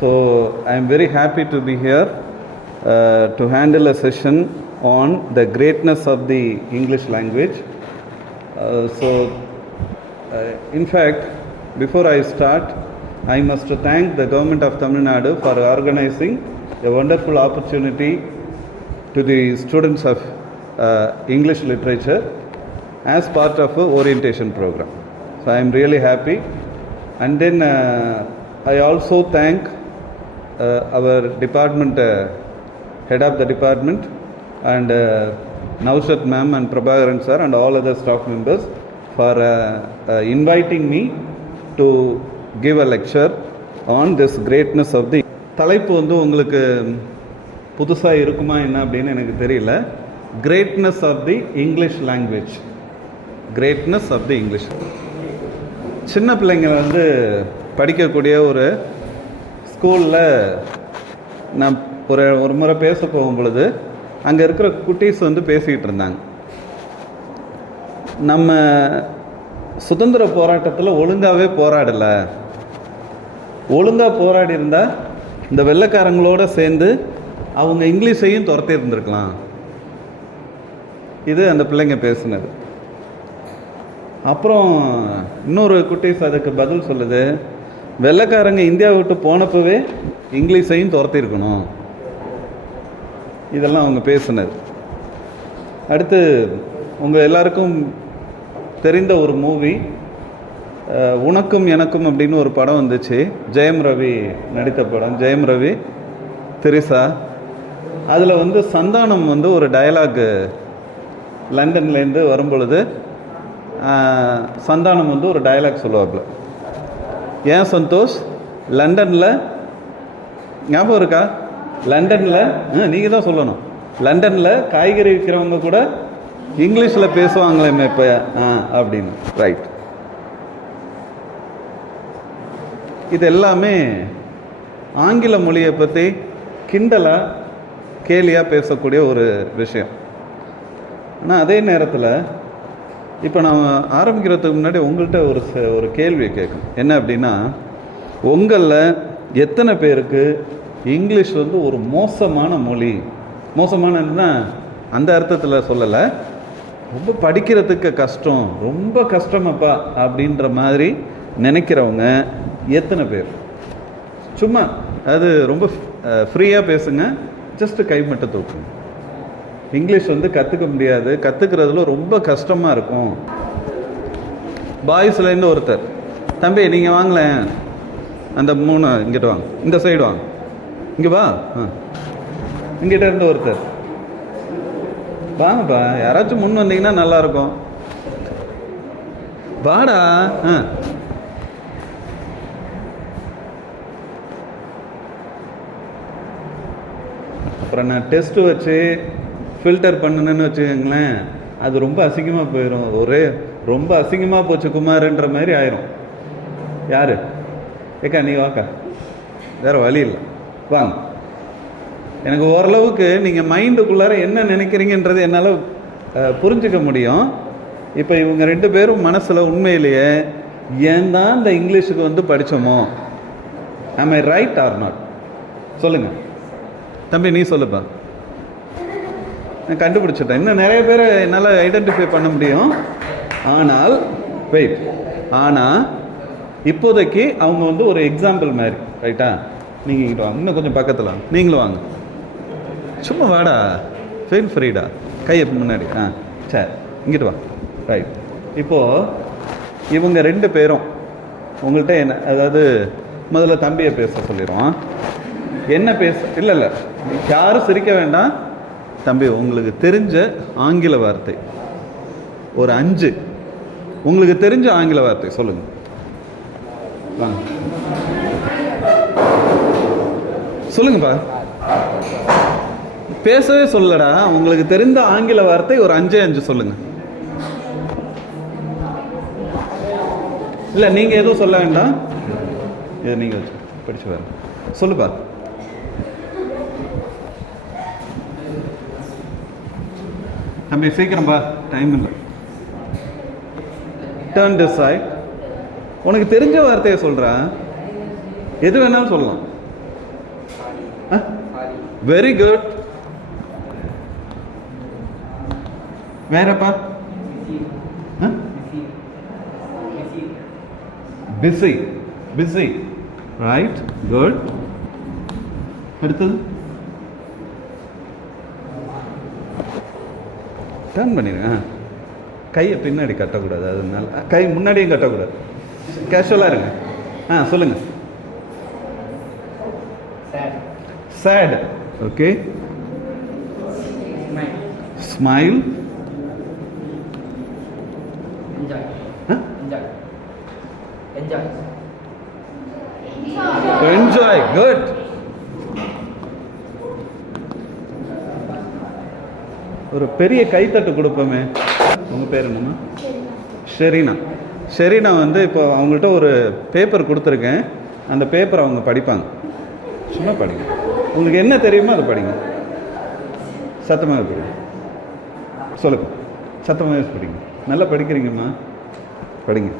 So I am very happy to be here to handle a session on the greatness of the English language. In fact, before I start, I must thank the government of Tamil Nadu for organizing a wonderful opportunity to the students of English literature as part of an orientation program. So I am really happy. And then I also thank our department, head of the department, and Naushat ma'am and Prabhakaran sir and all other staff members for inviting me to give a lecture on this greatness of the தலைப்பு வந்து உங்களுக்கு புதுசாக இருக்குமா என்ன அப்படின்னு எனக்கு தெரியல. Greatness of the English language. Greatness of the English. சின்ன பிள்ளைங்க வந்து படிக்கக்கூடிய ஒரு ஸ்கூலில் நான் ஒரு முறை பேச போகும் பொழுது அங்கே இருக்கிற குட்டீஸ் வந்து பேசிக்கிட்டு இருந்தாங்க. நம்ம சுதந்திர போராட்டத்தில் ஒழுங்காகவே போராடலை, ஒழுங்காக போராடி இருந்தால் இந்த வெள்ளைக்காரங்களோடு சேர்ந்து அவங்க இங்கிலீஷையும் துரத்தி இருந்திருக்கலாம். இது அந்த பிள்ளைங்க பேசுனது. அப்புறம் இன்னொரு குட்டீஸ் அதுக்கு பதில் சொல்லுது, வெள்ளைக்காரங்க இந்தியாவை விட்டு போனப்பவே இங்கிலீஷையும் துரத்தி இருக்கணும். இதெல்லாம் அவங்க பேசுனது. அடுத்து உங்கள் எல்லாருக்கும் தெரிந்த ஒரு மூவி உனக்கும் எனக்கும் அப்படின்னு ஒரு படம் வந்துச்சு. ஜெயம் ரவி நடித்த படம். ஜெயம் ரவி, திரிசா. அதில் வந்து சந்தானம் வந்து ஒரு டயலாக் லண்டன்லேருந்து வரும் பொழுது சந்தானம் வந்து ஒரு டயலாக் சொல்லுவாப்புல, ஏன் சந்தோஷ் லண்டனில் ஞாபகம் இருக்கா? லண்டனில் நீங்கள் தான் சொல்லணும், லண்டனில் காய்கறி விற்கிறவங்க கூட இங்கிலீஷில் பேசுவாங்களேமே இப்போ அப்படின்னு. ரைட். இது எல்லாமே ஆங்கில மொழியை பற்றி கிண்டலாக கேலியாக பேசக்கூடிய ஒரு விஷயம். ஆனால் அதே நேரத்தில் இப்போ நான் ஆரம்பிக்கிறதுக்கு முன்னாடி உங்கள்கிட்ட ஒரு கேள்வியை கேட்கணும். என்ன அப்படின்னா, உங்களில் எத்தனை பேருக்கு இங்கிலீஷ் வந்து ஒரு மோசமான மொழி? மோசமானதுன்னா அந்த அர்த்தத்தில் சொல்லலை, ரொம்ப படிக்கிறதுக்கு கஷ்டம், ரொம்ப கஷ்டமாப்பா அப்படின்ற மாதிரி நினைக்கிறவங்க எத்தனை பேர்? சும்மா அது ரொம்ப ஃப்ரீயாக பேசுங்க, ஜஸ்ட்டு கை மட்டும் தூக்குங்க. இங்கிலீஷ் வந்து கற்றுக்க முடியாது, கற்றுக்கிறதுல ரொம்ப கஷ்டமாக இருக்கும். பாய்ஸ்லேருந்து ஒருத்தர், தம்பி நீங்கள் வாங்கலேன், அந்த 3 இங்கிட்ட வாங்க, இந்த சைடு வாங்க, இங்கே வா, இங்கிட்ட இருந்து ஒருத்தர், வாங்கப்பா யாராச்சும் முன் வந்தீங்கன்னா நல்லாயிருக்கும், வாடா. அப்புறம் நான் டெஸ்ட்டு வச்சு ஃபில்டர் பண்ணணுன்னு வச்சுக்கோங்களேன், அது ரொம்ப அசிங்கமாக போயிடும். ரொம்ப அசிங்கமாக போச்சு குமார்ன்ற மாதிரி ஆயிரும். யார் ஏக்கா நீ வாக்கா, வேறு வழி இல்லை, வாங்க. எனக்கு ஓரளவுக்கு நீங்கள் மைண்டுக்குள்ளார என்ன நினைக்கிறீங்கன்றது என்னால் புரிஞ்சிக்க முடியும். இப்போ இவங்க 2 பேரும் மனசில் உண்மையிலேயே ஏன் தான் இந்த இங்கிலீஷுக்கு வந்து படித்தோமோ? ஆம் ஐ ரைட் ஆர் நாட்? சொல்லுங்கள் தம்பி, நீ சொல்லுப்பா. நான் கண்டுபிடிச்சிட்டேன், இன்னும் நிறைய பேரை என்னால் ஐடென்டிஃபை பண்ண முடியும். ஆனால் வெயிட், ஆனால் இப்போதைக்கு அவங்க வந்து ஒரு எக்ஸாம்பிள் மாதிரி, ரைட்டா? நீங்கள் இங்கிட்ட வாங்க, இன்னும் கொஞ்சம் பக்கத்தில் நீங்களும் வாங்க, சும்மா வாடா, ஃபீல் ஃப்ரீடா, கையை முன்னாடி. சரி, இங்கிட்டு வா. ரைட். இப்போது இவங்க 2 பேரும் உங்கள்கிட்ட என்ன, அதாவது முதல்ல தம்பியை பேச சொல்லிடுவான். என்ன பேச, இல்லை யாரும் சிரிக்க வேண்டாம். தம்பி, உங்களுக்கு தெரிஞ்ச ஆங்கில வார்த்தை ஒரு 5, உங்களுக்கு தெரிஞ்ச ஆங்கில வார்த்தை சொல்லுங்கள். வாங்க சொல்லுங்கப்பா. பேசவே சொல்லடா, உங்களுக்கு தெரிந்த ஆங்கில வார்த்தை ஒரு 5 சொல்லுங்க. இல்லை நீங்கள் எதுவும் சொல்ல வேண்டாம், இதை நீங்கள் வச்சு படிச்சு வேறு சொல்லுப்பா. தம்பி சீக்கிரம்பா, டைம் இல்லை. Turn decide. உனக்கு தெரிஞ்ச வார்த்தையை சொல்கிறேன், எது வேணாலும் சொல்லலாம். Very good. வேறப்பா? பிஸி. Busy, right, good. அடுத்தது டர்ன் பண்ணிடுங்க. கையை பின்னாடி கட்டக்கூடாது, அதனால கை முன்னாடியும் கட்டக்கூடாது. கேஷுவலாக இருங்க. சொல்லுங்கள். Chat. Okay. Smile. Enjoy. Good. ஒரு பெரிய கைத்தட்டு கொடுப்போமே. உங்கள் பேர் என்னம்மா? ஷெரீனா. ஷெரீனா வந்து இப்போ அவங்கள்ட்ட ஒரு பேப்பர் கொடுத்துருக்கேன். அந்த பேப்பரை அவங்க படிப்பாங்க. சும்மா படிங்க. உங்களுக்கு என்ன தெரியுமோ அதை படிங்க. சத்தமாக படிங்க. சொல்லுங்க. சத்தமாக படிங்க. நல்லா படிக்கிறீங்கம்மா, படிங்க.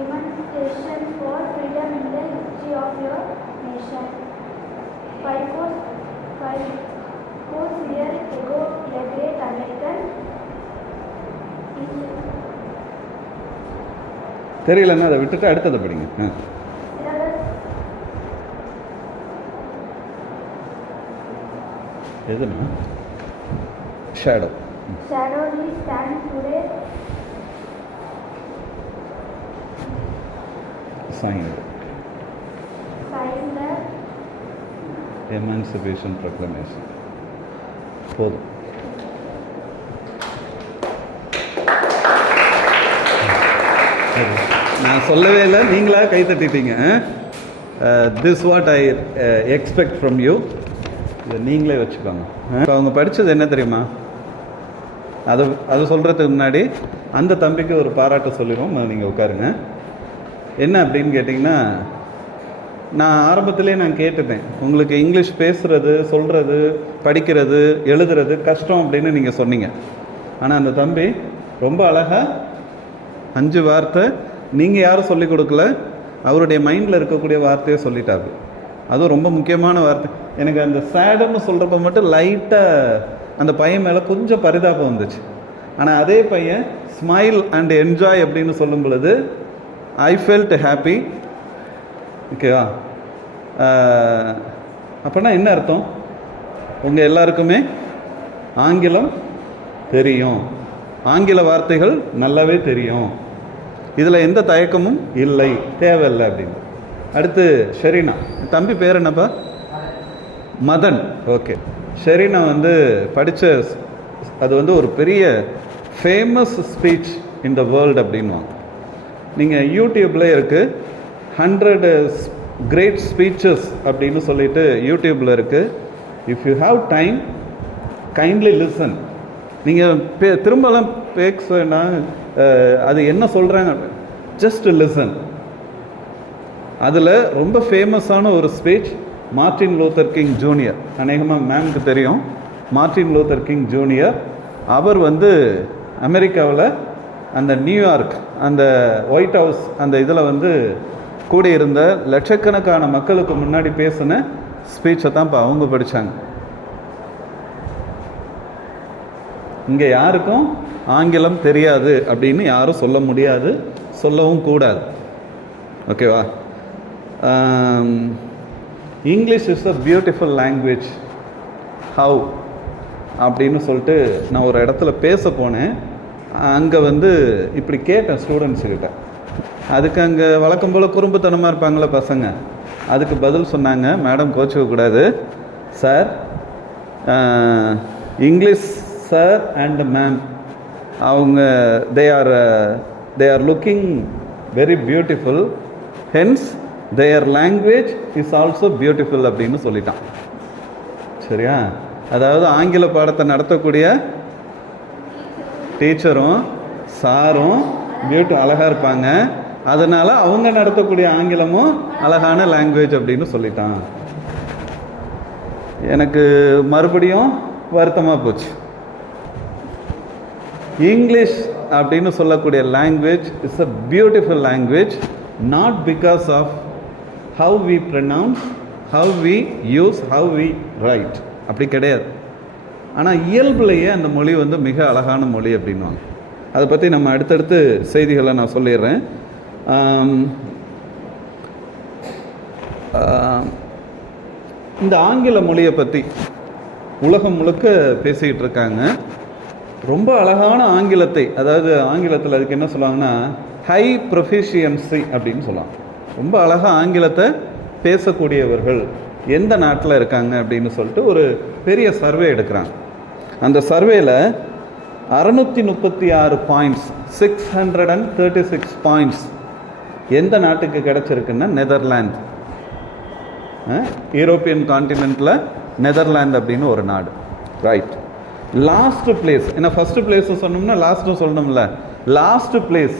Demonstration for freedom in the history of your nation. 5 years ago, a great American தெரியலன்னா அதை விட்டுட்டு அடுத்ததை படிங்க. எதுனா shadow. Shadow is standing today. Signed the Emancipation Proclamation. போதும். நான் சொல்லவே இல்லை, நீங்களா கை தட்டிட்டீங்க. This what I expect from you. இதை நீங்களே வச்சுக்கோங்க. இப்போ அவங்க படித்தது என்ன தெரியுமா? அது சொல்கிறதுக்கு முன்னாடி அந்த தம்பிக்கு ஒரு பாராட்டு சொல்லிடுவோம். நீங்கள் உட்காருங்க. என்ன அப்படின்னு கேட்டிங்கன்னா, நான் ஆரம்பத்திலே நான் கேட்டுட்டேன், உங்களுக்கு இங்கிலீஷ் பேசுகிறது, சொல்கிறது, படிக்கிறது, எழுதுறது கஷ்டம் அப்படின்னு நீங்கள் சொன்னீங்க. ஆனால் அந்த தம்பி ரொம்ப அழகாக 5 வார்த்தை நீங்கள் யாரும் சொல்லிக் கொடுக்கல, அவருடைய மைண்டில் இருக்கக்கூடிய வார்த்தையை சொல்லிட்டாரு. அதுவும் ரொம்ப முக்கியமான வார்த்தை. எனக்கு அந்த சேடுன்னு சொல்கிறப்ப மட்டும் லைட்டாக அந்த பையன் மேலே கொஞ்சம் பரிதாபம் வந்துச்சு. ஆனால் அதே பையன் ஸ்மைல் அண்ட் என்ஜாய் அப்படின்னு சொல்லும் பொழுது ஐ ஃபெல்ட் ஹாப்பி. ஓகேவா? அப்படின்னா என்ன அர்த்தம்? உங்கள் எல்லாருக்குமே ஆங்கிலம் தெரியும், ஆங்கில வார்த்தைகள் நல்லாவே தெரியும், இதில் எந்த தயக்கமும் இல்லை, தேவையில்லை அப்படின்னு. அடுத்து ஷெரீனா. தம்பி பேர் என்னப்பா? மதன். ஓகே. ஷெரீனா வந்து படித்த அது வந்து ஒரு பெரிய famous speech in the world அப்படின்வாங்க. நீங்கள் யூடியூப்பில் இருக்குது, 100 கிரேட் ஸ்பீச்சஸ் அப்படின்னு சொல்லிட்டு யூடியூப்பில் இருக்குது. If you have time, kindly listen. நீங்கள் திரும்பலாம் பேச வேண்டாம், அது என்ன சொல்கிறாங்க, ஜஸ்ட் லிசன். அதில் ரொம்ப ஃபேமஸான ஒரு speech Martin Luther King Junior. அநேகமாக மேம்க்கு தெரியும். மார்ட்டின் லூத்தர் கிங் ஜூனியர் அவர் வந்து அமெரிக்காவில் அந்த நியூயார்க் அந்த ஒயிட் ஹவுஸ் அந்த இதில் வந்து கூடியிருந்த லட்சக்கணக்கான மக்களுக்கு முன்னாடி பேசின ஸ்பீச்சை தான் இப்போ அவங்க படித்தாங்க. இங்கே யாருக்கும் ஆங்கிலம் தெரியாது அப்படின்னு யாரும் சொல்ல முடியாது, சொல்லவும் கூடாது. ஓகேவா? English is a beautiful language. How அப்படின்னு சொல்லிட்டு நான் ஒரு இடத்துல பேச போனேன். அங்கே வந்து இப்படி கேட்டேன் ஸ்டூடெண்ட்ஸுக்கிட்ட. அதுக்கு அங்கே வழக்கம் போல் குறும்புத்தனமாக இருப்பாங்களே பசங்க, அதுக்கு பதில் சொன்னாங்க, மேடம் கோச்சிக்கக்கூடாது sir, English sir and ma'am அவங்க they are looking very beautiful, hence their language is also beautiful அப்படின்னு சொல்லிட்டான். சரியா? அதாவது ஆங்கில பாடத்தை நடத்தக்கூடிய டீச்சரும் சாரும் அழகாக இருப்பாங்க, அதனால் அவங்க நடத்தக்கூடிய ஆங்கிலமும் அழகான லாங்குவேஜ் அப்படின்னு சொல்லிட்டான். எனக்கு மறுபடியும் வருத்தமாக போச்சு. இங்கிலீஷ் அப்படின்னு சொல்லக்கூடிய language is a beautiful language, not because of how we pronounce, how we use, how we write, அப்படி கிடையாது. ஆனால் இயல்புலையே அந்த மொழி வந்து மிக அழகான மொழி அப்படின்வாங்க. அதை பற்றி நம்ம அடுத்தடுத்து செய்திகளை நான் சொல்லிடுறேன். இந்த ஆங்கில மொழியை பற்றி உலகம் முழுக்க பேசிக்கிட்டு இருக்காங்க. ரொம்ப அழகான ஆங்கிலத்தை, அதாவது ஆங்கிலத்தில் அதுக்கு என்ன சொல்லுவாங்கன்னா ஹை ப்ரொஃபிஷியன்சி அப்படின்னு சொல்லுவாங்க. ரொம்ப அழகாக ஆங்கிலத்தை பேசக்கூடியவர்கள் எந்த நாட்டில் இருக்காங்க அப்படின்னு சொல்லிட்டு ஒரு பெரிய சர்வே எடுக்கிறாங்க. அந்த சர்வேல 636 பாயிண்ட்ஸ், 636 பாயிண்ட்ஸ் எந்த நாட்டுக்கு கிடச்சிருக்குன்னா நெதர்லாந்து. யூரோப்பியன் கான்டினென்ட்டில் நெதர்லாந்து அப்படின்னு ஒரு நாடு. ரைட். லாஸ்ட் பிளேஸ், ஏன்னா ஃபர்ஸ்ட் பிளேஸ் சொன்னோம்னா லாஸ்ட்டும் சொல்லணும்ல, last place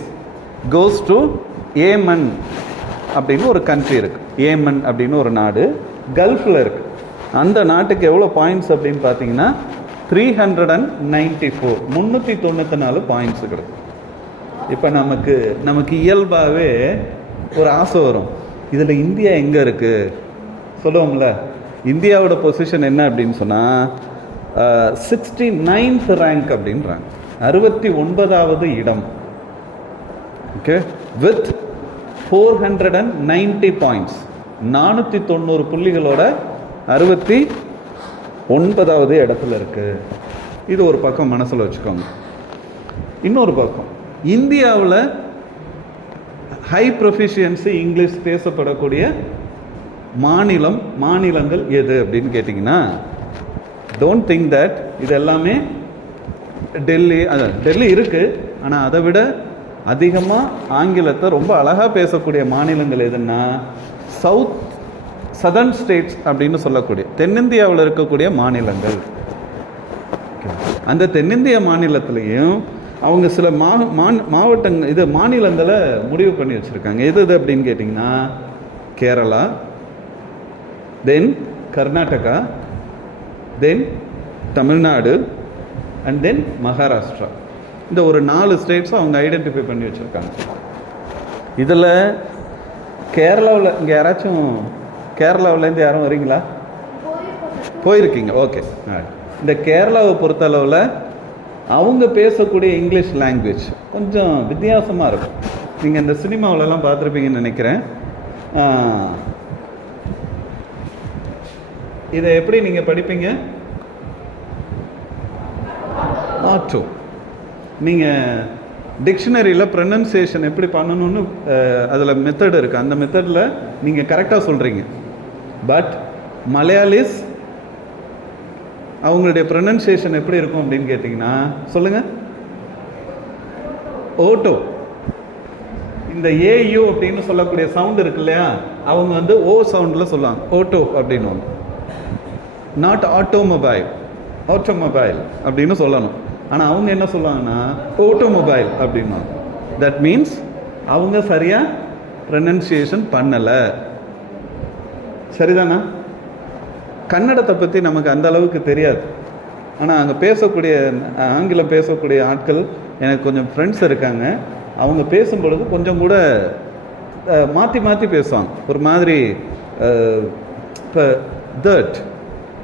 goes to Yemen அப்படின்னு ஒரு கண்ட்ரி இருக்குது. ஏமன் அப்படின்னு ஒரு நாடு கல்ஃபில் இருக்குது. அந்த நாட்டுக்கு எவ்வளோ பாயிண்ட்ஸ் அப்படின்னு பார்த்தீங்கன்னா 394, 394 பாயிண்ட்ஸு கிடைக்கும். இப்போ நமக்கு இயல்பாகவே ஒரு ஆசை வரும், இதில் இந்தியா எங்கே இருக்குது சொல்லுவோம்ல. இந்தியாவோட பொசிஷன் என்ன அப்படின்னு சொன்னால் 69th ரேங்க் அப்படின்றாங்க, 69வது இடம். ஓகே, வித் 490 பாயிண்ட்ஸ், 490 புள்ளிகளோட 69வது இடத்துல இருக்கு. இது ஒரு பக்கம் மனசில் வச்சுக்கோங்க. இன்னொரு பக்கம் இந்தியாவில் ஹை ப்ரொஃபிஷியன்சி இங்கிலீஷ் பேசப்படக்கூடிய மாநிலங்கள் எது அப்படின்னு கேட்டிங்கன்னா, டோன்ட் திங்க் தட் இது எல்லாமே டெல்லி இருக்குது. ஆனால் அதை விட அதிகமாக ஆங்கிலத்தை ரொம்ப அழகாக பேசக்கூடிய மாநிலங்கள் எதுன்னா சதர்ன் ஸ்டேட்ஸ் அப்படின்னு சொல்லக்கூடிய தென்னிந்தியாவில் இருக்கக்கூடிய மாநிலங்கள். அந்த தென்னிந்திய மாநிலத்திலையும் அவங்க சில மாநிலங்களை முடிவு பண்ணி வச்சுருக்காங்க. எது அப்படின்னு கேட்டிங்கன்னா கேரளா, தென் கர்நாடகா, தென் தமிழ்நாடு அண்ட் தென் மகாராஷ்டிரா. இந்த ஒரு 4 ஸ்டேட்ஸும் அவங்க ஐடென்டிஃபை பண்ணி வச்சுருக்காங்க. இதில் கேரளாவில் இங்கே யாராச்சும் கேரளாவிலேருந்து யாரும் வரீங்களா? போயிருக்கீங்க. ஓகே. இந்த கேரளாவை பொறுத்தளவில் அவங்க பேசக்கூடிய இங்கிலீஷ் லாங்குவேஜ் கொஞ்சம் வித்தியாசமாக இருக்கும். நீங்கள் இந்த சினிமாவிலலாம் பார்த்துருப்பீங்கன்னு நினைக்கிறேன். இதை எப்படி நீங்கள் படிப்பீங்க? ஆட்டோ. நீங்கள் டிக்ஷனரியில் ப்ரொனன்சியேஷன் எப்படி பண்ணணும்னு அதில் மெத்தட் இருக்குது. அந்த மெத்தடில் நீங்கள் கரெக்டாக சொல்கிறீங்க. பட் மலையாளிஸ் அவங்களுடைய ப்ரொனன்சியேஷன் எப்படி இருக்கும் அப்படின்னு கேட்டிங்கன்னா சொல்லுங்கள். ஓட்டோ. இந்த ஏயு அப்படின்னு சொல்லக்கூடிய சவுண்ட் இருக்கு இல்லையா, அவங்க வந்து ஓ சவுண்டில் சொல்லுவாங்க, ஓட்டோ அப்படின்னு. நாட் ஆட்டோமொபைல் அப்படின்னு சொல்லணும். ஆனால் அவங்க என்ன சொல்லுவாங்கன்னா ஆட்டோமொபைல் அப்படின்னா. தட் மீன்ஸ் அவங்க சரியாக ப்ரொனன்சியேஷன் பண்ணலை. சரிதானா? கன்னடத்தை பற்றி நமக்கு அந்த அளவுக்கு தெரியாது. ஆனால் அங்கே பேசக்கூடிய ஆங்கிலம் பேசக்கூடிய ஆட்கள் எனக்கு கொஞ்சம் ஃப்ரெண்ட்ஸ் இருக்காங்க. அவங்க பேசும்பொழுது கொஞ்சம் கூட மாற்றி பேசுவாங்க. ஒரு மாதிரி இப்போ தட்,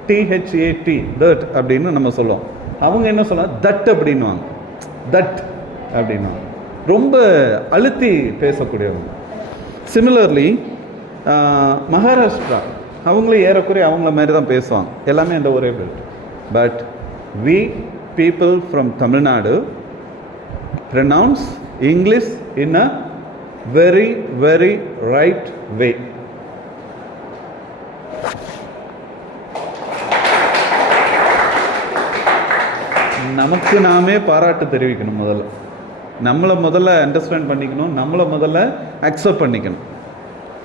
THAT, தட் அப்படின்னு நம்ம சொல்லுவோம். அவங்க என்ன சொல்லலாம், தட் அப்படின்வாங்க. தட் அப்படின்வாங்க. ரொம்ப அழுத்தி பேசக்கூடியவங்க. சிமிலர்லி மகாராஷ்டிரா அவங்களும் ஏறக்குறைய அவங்கள மாதிரி தான் பேசுவாங்க. எல்லாமே அந்த ஒரே belt. But we people from Tamil Nadu pronounce English in a very, very right way. நமக்கு நாமே பாராட்டு தெரிவிக்கணும். முதல்ல அண்டர்ஸ்டாண்ட் பண்ணிக்கணும், நம்மளை முதல்ல அக்செப்ட் பண்ணிக்கணும்.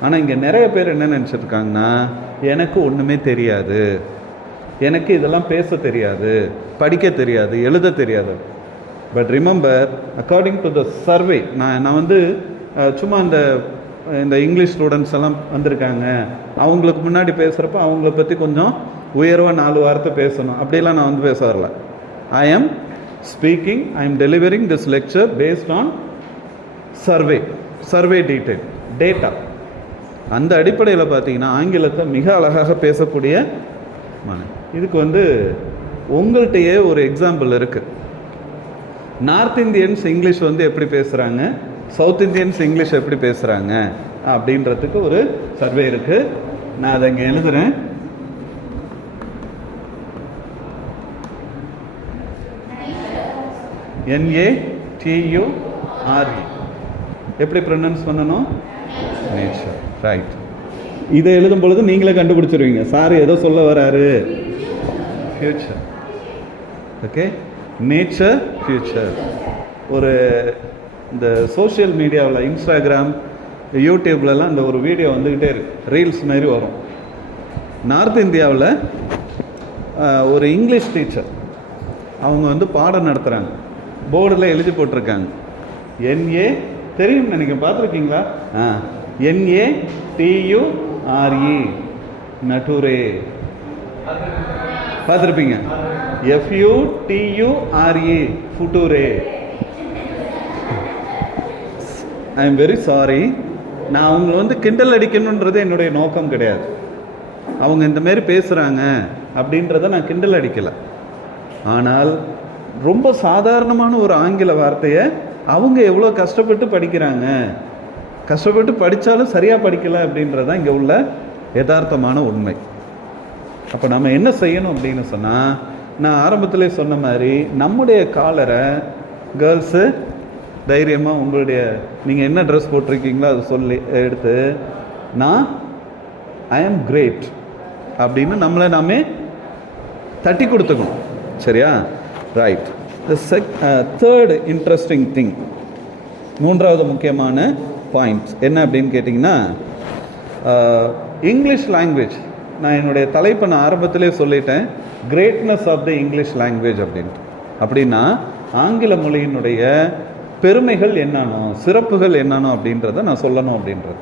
ஆனால் இங்கே நிறைய பேர் என்ன நினச்சிருக்காங்கன்னா, எனக்கு ஒன்றுமே தெரியாது, எனக்கு இதெல்லாம் பேச தெரியாது, படிக்க தெரியாது, எழுத தெரியாது. But remember, according to the survey, நான் வந்து சும்மா இந்த இங்கிலீஷ் ஸ்டூடெண்ட்ஸ் எல்லாம் வந்திருக்காங்க, அவங்களுக்கு முன்னாடி பேசுகிறப்ப அவங்கள பற்றி கொஞ்சம் உயர்வாக 4 வார்த்தை பேசணும், அப்படியெல்லாம் நான் வந்து பேச வரல. I am speaking, I am delivering this lecture based on survey data. அந்த அடிப்படையில் பார்த்தீங்கன்னா ஆங்கிலத்தை மிக அழகாக பேசக்கூடிய இதுக்கு உங்கள்கிட்டயே ஒரு எக்ஸாம்பிள் இருக்குது. நார்த் இந்தியன்ஸ் இங்கிலீஷ் எப்படி பேசுகிறாங்க, சவுத் இந்தியன்ஸ் இங்கிலீஷ் எப்படி பேசுகிறாங்க அப்படின்றதுக்கு ஒரு சர்வே இருக்குது. நான் அதை இங்கே எழுதுகிறேன். NATURE எப்படி ப்ரொனவுன்ஸ் பண்ணணும்? நேச்சர். ரைட். இதை எழுதும் பொழுது நீங்களே கண்டுபிடிச்சிருவீங்க சார் ஏதோ சொல்ல வராரு. ஃபியூச்சர். Okay, nature, future. ஒரு இந்த சோஷியல் மீடியாவில் இன்ஸ்டாகிராம், யூடியூப்லலாம் இந்த ஒரு வீடியோ வந்துக்கிட்டே இருக்கு, ரீல்ஸ் மாதிரி வரும். நார்த் இந்தியாவில் ஒரு இங்கிலீஷ் டீச்சர் அவங்க பாடம் நடத்துகிறாங்க. போர்டில் எழுதி போட்டிருக்காங்க NA, தெரியும் நினைக்கிறேன், பார்த்துருக்கீங்களா? NATURE, நட்டூரே. பார்த்துருப்பீங்க. FUTURE, ஃபுட்டூரே. I am very sorry. நான் அவங்கள கிண்டல் அடிக்கணுன்றது என்னுடைய நோக்கம் கிடையாது. அவங்க இந்த மாதிரி பேசுகிறாங்க அப்படின்றத நான் கிண்டல் அடிக்கலை. ஆனால் ரொம்ப சாதாரணமான ஒரு ஆங்கில வார்த்தையை அவங்க எவ்வளோ கஷ்டப்பட்டு படிக்கிறாங்க, கஷ்டப்பட்டு படித்தாலும் சரியாக படிக்கலை அப்படின்றதான் இங்கே உள்ள யதார்த்தமான உண்மை. அப்போ நம்ம என்ன செய்யணும் அப்படின்னு சொன்னால், நான் ஆரம்பத்திலே சொன்ன மாதிரி நம்முடைய காலரை கேர்ள்ஸு தைரியமாக உங்களுடைய நீங்கள் என்ன ட்ரெஸ் போட்டிருக்கீங்களோ அதை சொல்லி எடுத்து நான் ஐ ஆம் கிரேட் அப்படின்னு நம்மளை நாமே தட்டி கொடுத்துக்கணும். சரியா? Right. The third interesting thing, மூன்றாவது முக்கியமான பாயிண்ட்ஸ் என்ன அப்படின்னு கேட்டிங்கன்னா, இங்கிலீஷ் லாங்குவேஜ். நான் என்னுடைய தலைப்பை நான் ஆரம்பத்திலே சொல்லிட்டேன், greatness of the English language அப்படின்ட்டு. அப்படின்னா ஆங்கில மொழியினுடைய பெருமைகள் என்னன்னோ, சிறப்புகள் என்னன்னோ அப்படின்றத நான் சொல்லணும் அப்படின்றது.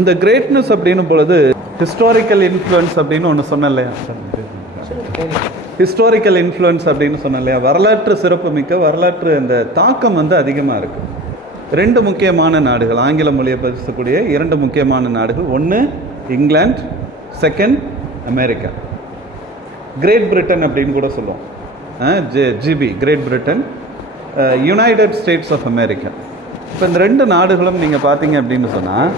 இந்த கிரேட்னஸ் அப்படின்னும் பொழுது ஹிஸ்டாரிக்கல் இன்ஃப்ளூயன்ஸ் அப்படின்னு ஒன்று சொன்னேன் இல்லையா? ஹிஸ்டாரிக்கல் இன்ஃப்ளூயன்ஸ் அப்படின்னு சொன்னேன் இல்லையா? வரலாற்று சிறப்பு மிக்க வரலாற்று அந்த தாக்கம் அதிகமாக இருக்குது. ரெண்டு முக்கியமான நாடுகள், ஆங்கில மொழியை பேசக்கூடிய இரண்டு முக்கியமான நாடுகள், ஒன்று England, second America. Great Britain அப்படின்னு கூட சொல்லுவோம், GB, Great Britain, United States of America. இப்போ இந்த ரெண்டு நாடுகளும் நீங்கள் பார்த்தீங்க அப்படின்னு சொன்னால்,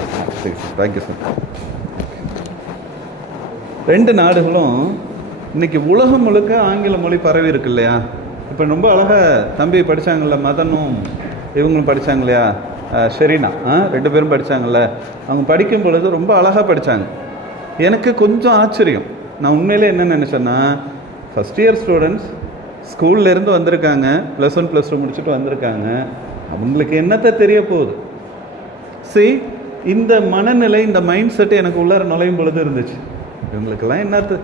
தேங்க்யூ சார், ரெண்டு நாடுகளும் இன்றைக்கி உலகம் முழுக்க ஆங்கில மொழி பரவி இருக்கு இல்லையா? இப்போ ரொம்ப அழகாக தம்பி படித்தாங்கல்ல, மதனும் இவங்களும் படித்தாங்க இல்லையா, ஷெரீனா, ரெண்டு பேரும் படித்தாங்கல்ல. அவங்க படிக்கும் பொழுது ரொம்ப அழகாக படித்தாங்க. எனக்கு கொஞ்சம் ஆச்சரியம். நான் உண்மையிலே என்ன நினச்சேன்னா, ஃபஸ்ட் இயர் ஸ்டூடெண்ட்ஸ் ஸ்கூல்லேருந்து வந்திருக்காங்க, +1 +2 முடிச்சுட்டு வந்திருக்காங்க, அவங்களுக்கு என்னத்தை தெரிய போகுது. இந்த மனநிலை, இந்த மைண்ட் செட்டு எனக்கு உள்ளார நுழையும் பொழுது இருந்துச்சு. இவங்களுக்கெல்லாம் என்னத்து,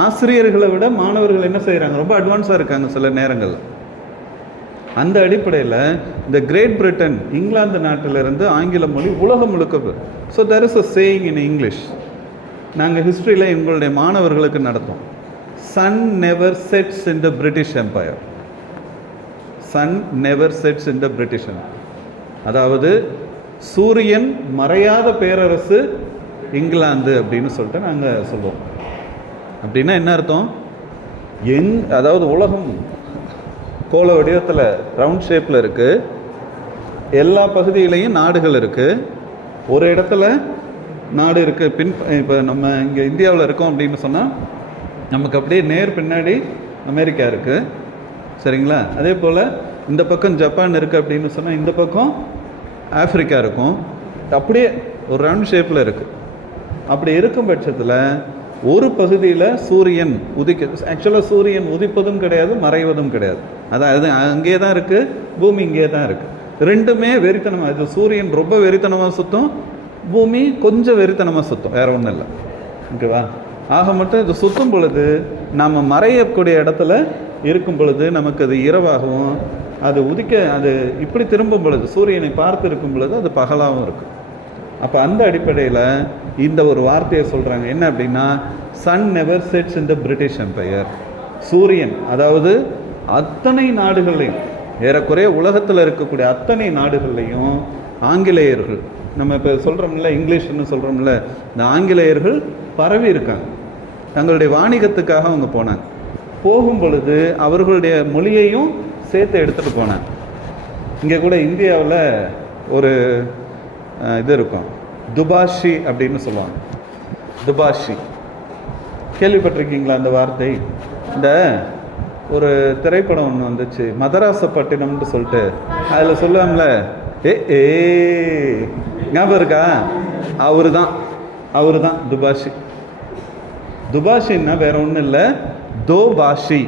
ஆசிரியர்களை விட மாணவர்கள் என்ன செய்கிறாங்க, ரொம்ப அட்வான்ஸாக இருக்காங்க சில நேரங்களில். அந்த அடிப்படையில் இந்த கிரேட் பிரிட்டன், இங்கிலாந்து நாட்டிலிருந்து ஆங்கில மொழி உலகம் முழுக்க. So there is a saying in English. நாங்கள் ஹிஸ்ட்ரியில் எங்களுடைய மாணவர்களுக்கு நடத்தோம், sun never sets in the British empire. Sun never sets in the British empire. அதாவது சூரியன் மறையாத பேரரசு இங்கிலாந்து அப்படின்னு சொல்லிட்டு நாங்கள் சொல்லுவோம். அப்படின்னா என்ன அர்த்தம்? அதாவது உலகம் கோள வடிவத்தில் ரவுண்ட் ஷேப்பில் இருக்குது, எல்லா பகுதியிலையும் நாடுகள் இருக்குது, ஒரு இடத்துல நாடு இருக்குது. இப்போ நம்ம இங்கே இந்தியாவில் இருக்கோம் அப்படின்னு சொன்னால் நமக்கு அப்படியே நேர் பின்னாடி அமெரிக்கா இருக்குது, சரிங்களா? அதே போல் இந்த பக்கம் ஜப்பான் இருக்குது அப்படின்னு சொன்னால் இந்த பக்கம் ஆஃப்ரிக்கா இருக்கும். அப்படியே ஒரு ரவுண்ட் ஷேப்பில் இருக்குது. அப்படி இருக்கும் பட்சத்தில் ஒரு பகுதியில் சூரியன் ஆக்சுவலாக சூரியன் உதிப்பதும் கிடையாது, மறைவதும் கிடையாது. அதாவது அங்கே தான் இருக்குது, பூமி இங்கே தான் இருக்குது. ரெண்டுமே வெறித்தனமாக, இது சூரியன் ரொம்ப வெறித்தனமாக சுற்றும், பூமி கொஞ்சம் வெறித்தனமாக சுற்றும், வேறு ஒன்றும் இல்லை. ஓகேவா? ஆக மட்டும் இது சுற்றும் பொழுது நம்ம மறையக்கூடிய இடத்துல இருக்கும் பொழுது நமக்கு அது இரவாகவும், அது அது இப்படி திரும்பும் பொழுது, சூரியனை பார்த்து இருக்கும் பொழுது அது பகலாகவும் இருக்கும். அப்போ அந்த அடிப்படையில் இந்த ஒரு வார்த்தையை சொல்கிறாங்க. என்ன அப்படின்னா, sun never sets in the British empire. சூரியன், அதாவது அத்தனை நாடுகள்லையும், ஏறக்குறைய உலகத்தில் இருக்கக்கூடிய அத்தனை நாடுகள்லையும் ஆங்கிலேயர்கள், நம்ம இப்போ சொல்கிறோம்ல இங்கிலீஷ்னு சொல்கிறோம்ல, இந்த ஆங்கிலேயர்கள் பரவி இருக்காங்க. தங்களுடைய வாணிகத்துக்காக அவங்க போனாங்க. போகும் பொழுது அவர்களுடைய மொழியையும் சேர்த்து எடுத்துகிட்டு போனாங்க. இங்கே கூட இந்தியாவில் ஒரு இது இருக்கும், துபாஷி அப்படின்னு சொல்லுவாங்க. துபாஷி கேள்விப்பட்டிருக்கீங்களா அந்த வார்த்தை? இந்த ஒரு திரைப்படம் ஒன்று வந்துச்சு, மதராசப்பட்டினம்னு சொல்லிட்டு, அதில் சொல்லுவாங்கள்ல, ஏ ஞாபகம் இருக்கா? அவரு தான் துபாஷி. துபாஷின்னா வேற ஒன்றும் இல்லை, தோ பாஷி,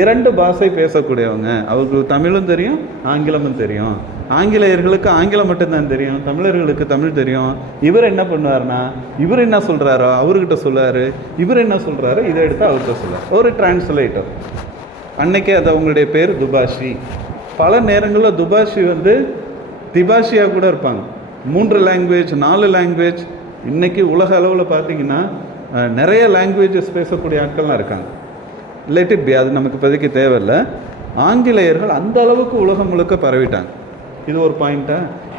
2 பாஷை பேசக்கூடியவங்க. அவங்களுக்கு தமிழும் தெரியும், ஆங்கிலமும் தெரியும். ஆங்கிலேயர்களுக்கு ஆங்கிலம் மட்டும்தான் தெரியும், தமிழர்களுக்கு தமிழ் தெரியும். இவர் என்ன பண்ணுவார்னா, இவர் என்ன சொல்கிறாரோ அவர்கிட்ட சொல்லுவார், இவர் என்ன சொல்கிறாரோ இதை எடுத்து அவர்கிட்ட சொல்லுவார். ஒரு டிரான்ஸ்லேட்டர். அன்னைக்கே அது அவங்களுடைய பேர் துபாஷி. பல நேரங்களில் துபாஷி திபாஷியாக கூட இருப்பாங்க. 3 லாங்குவேஜ் 4 லாங்குவேஜ். இன்றைக்கி உலக அளவில் பார்த்திங்கன்னா நிறைய லாங்குவேஜஸ் பேசக்கூடிய ஆட்கள்லாம் இருக்காங்க. லெட் இட் பி, அது நமக்கு இப்போதைக்கு தேவையில்லை. ஆங்கிலேயர்கள் அந்த அளவுக்கு உலகம் முழுக்க பரவிட்டாங்க. இது ஒரு பாயிண்ட்டா?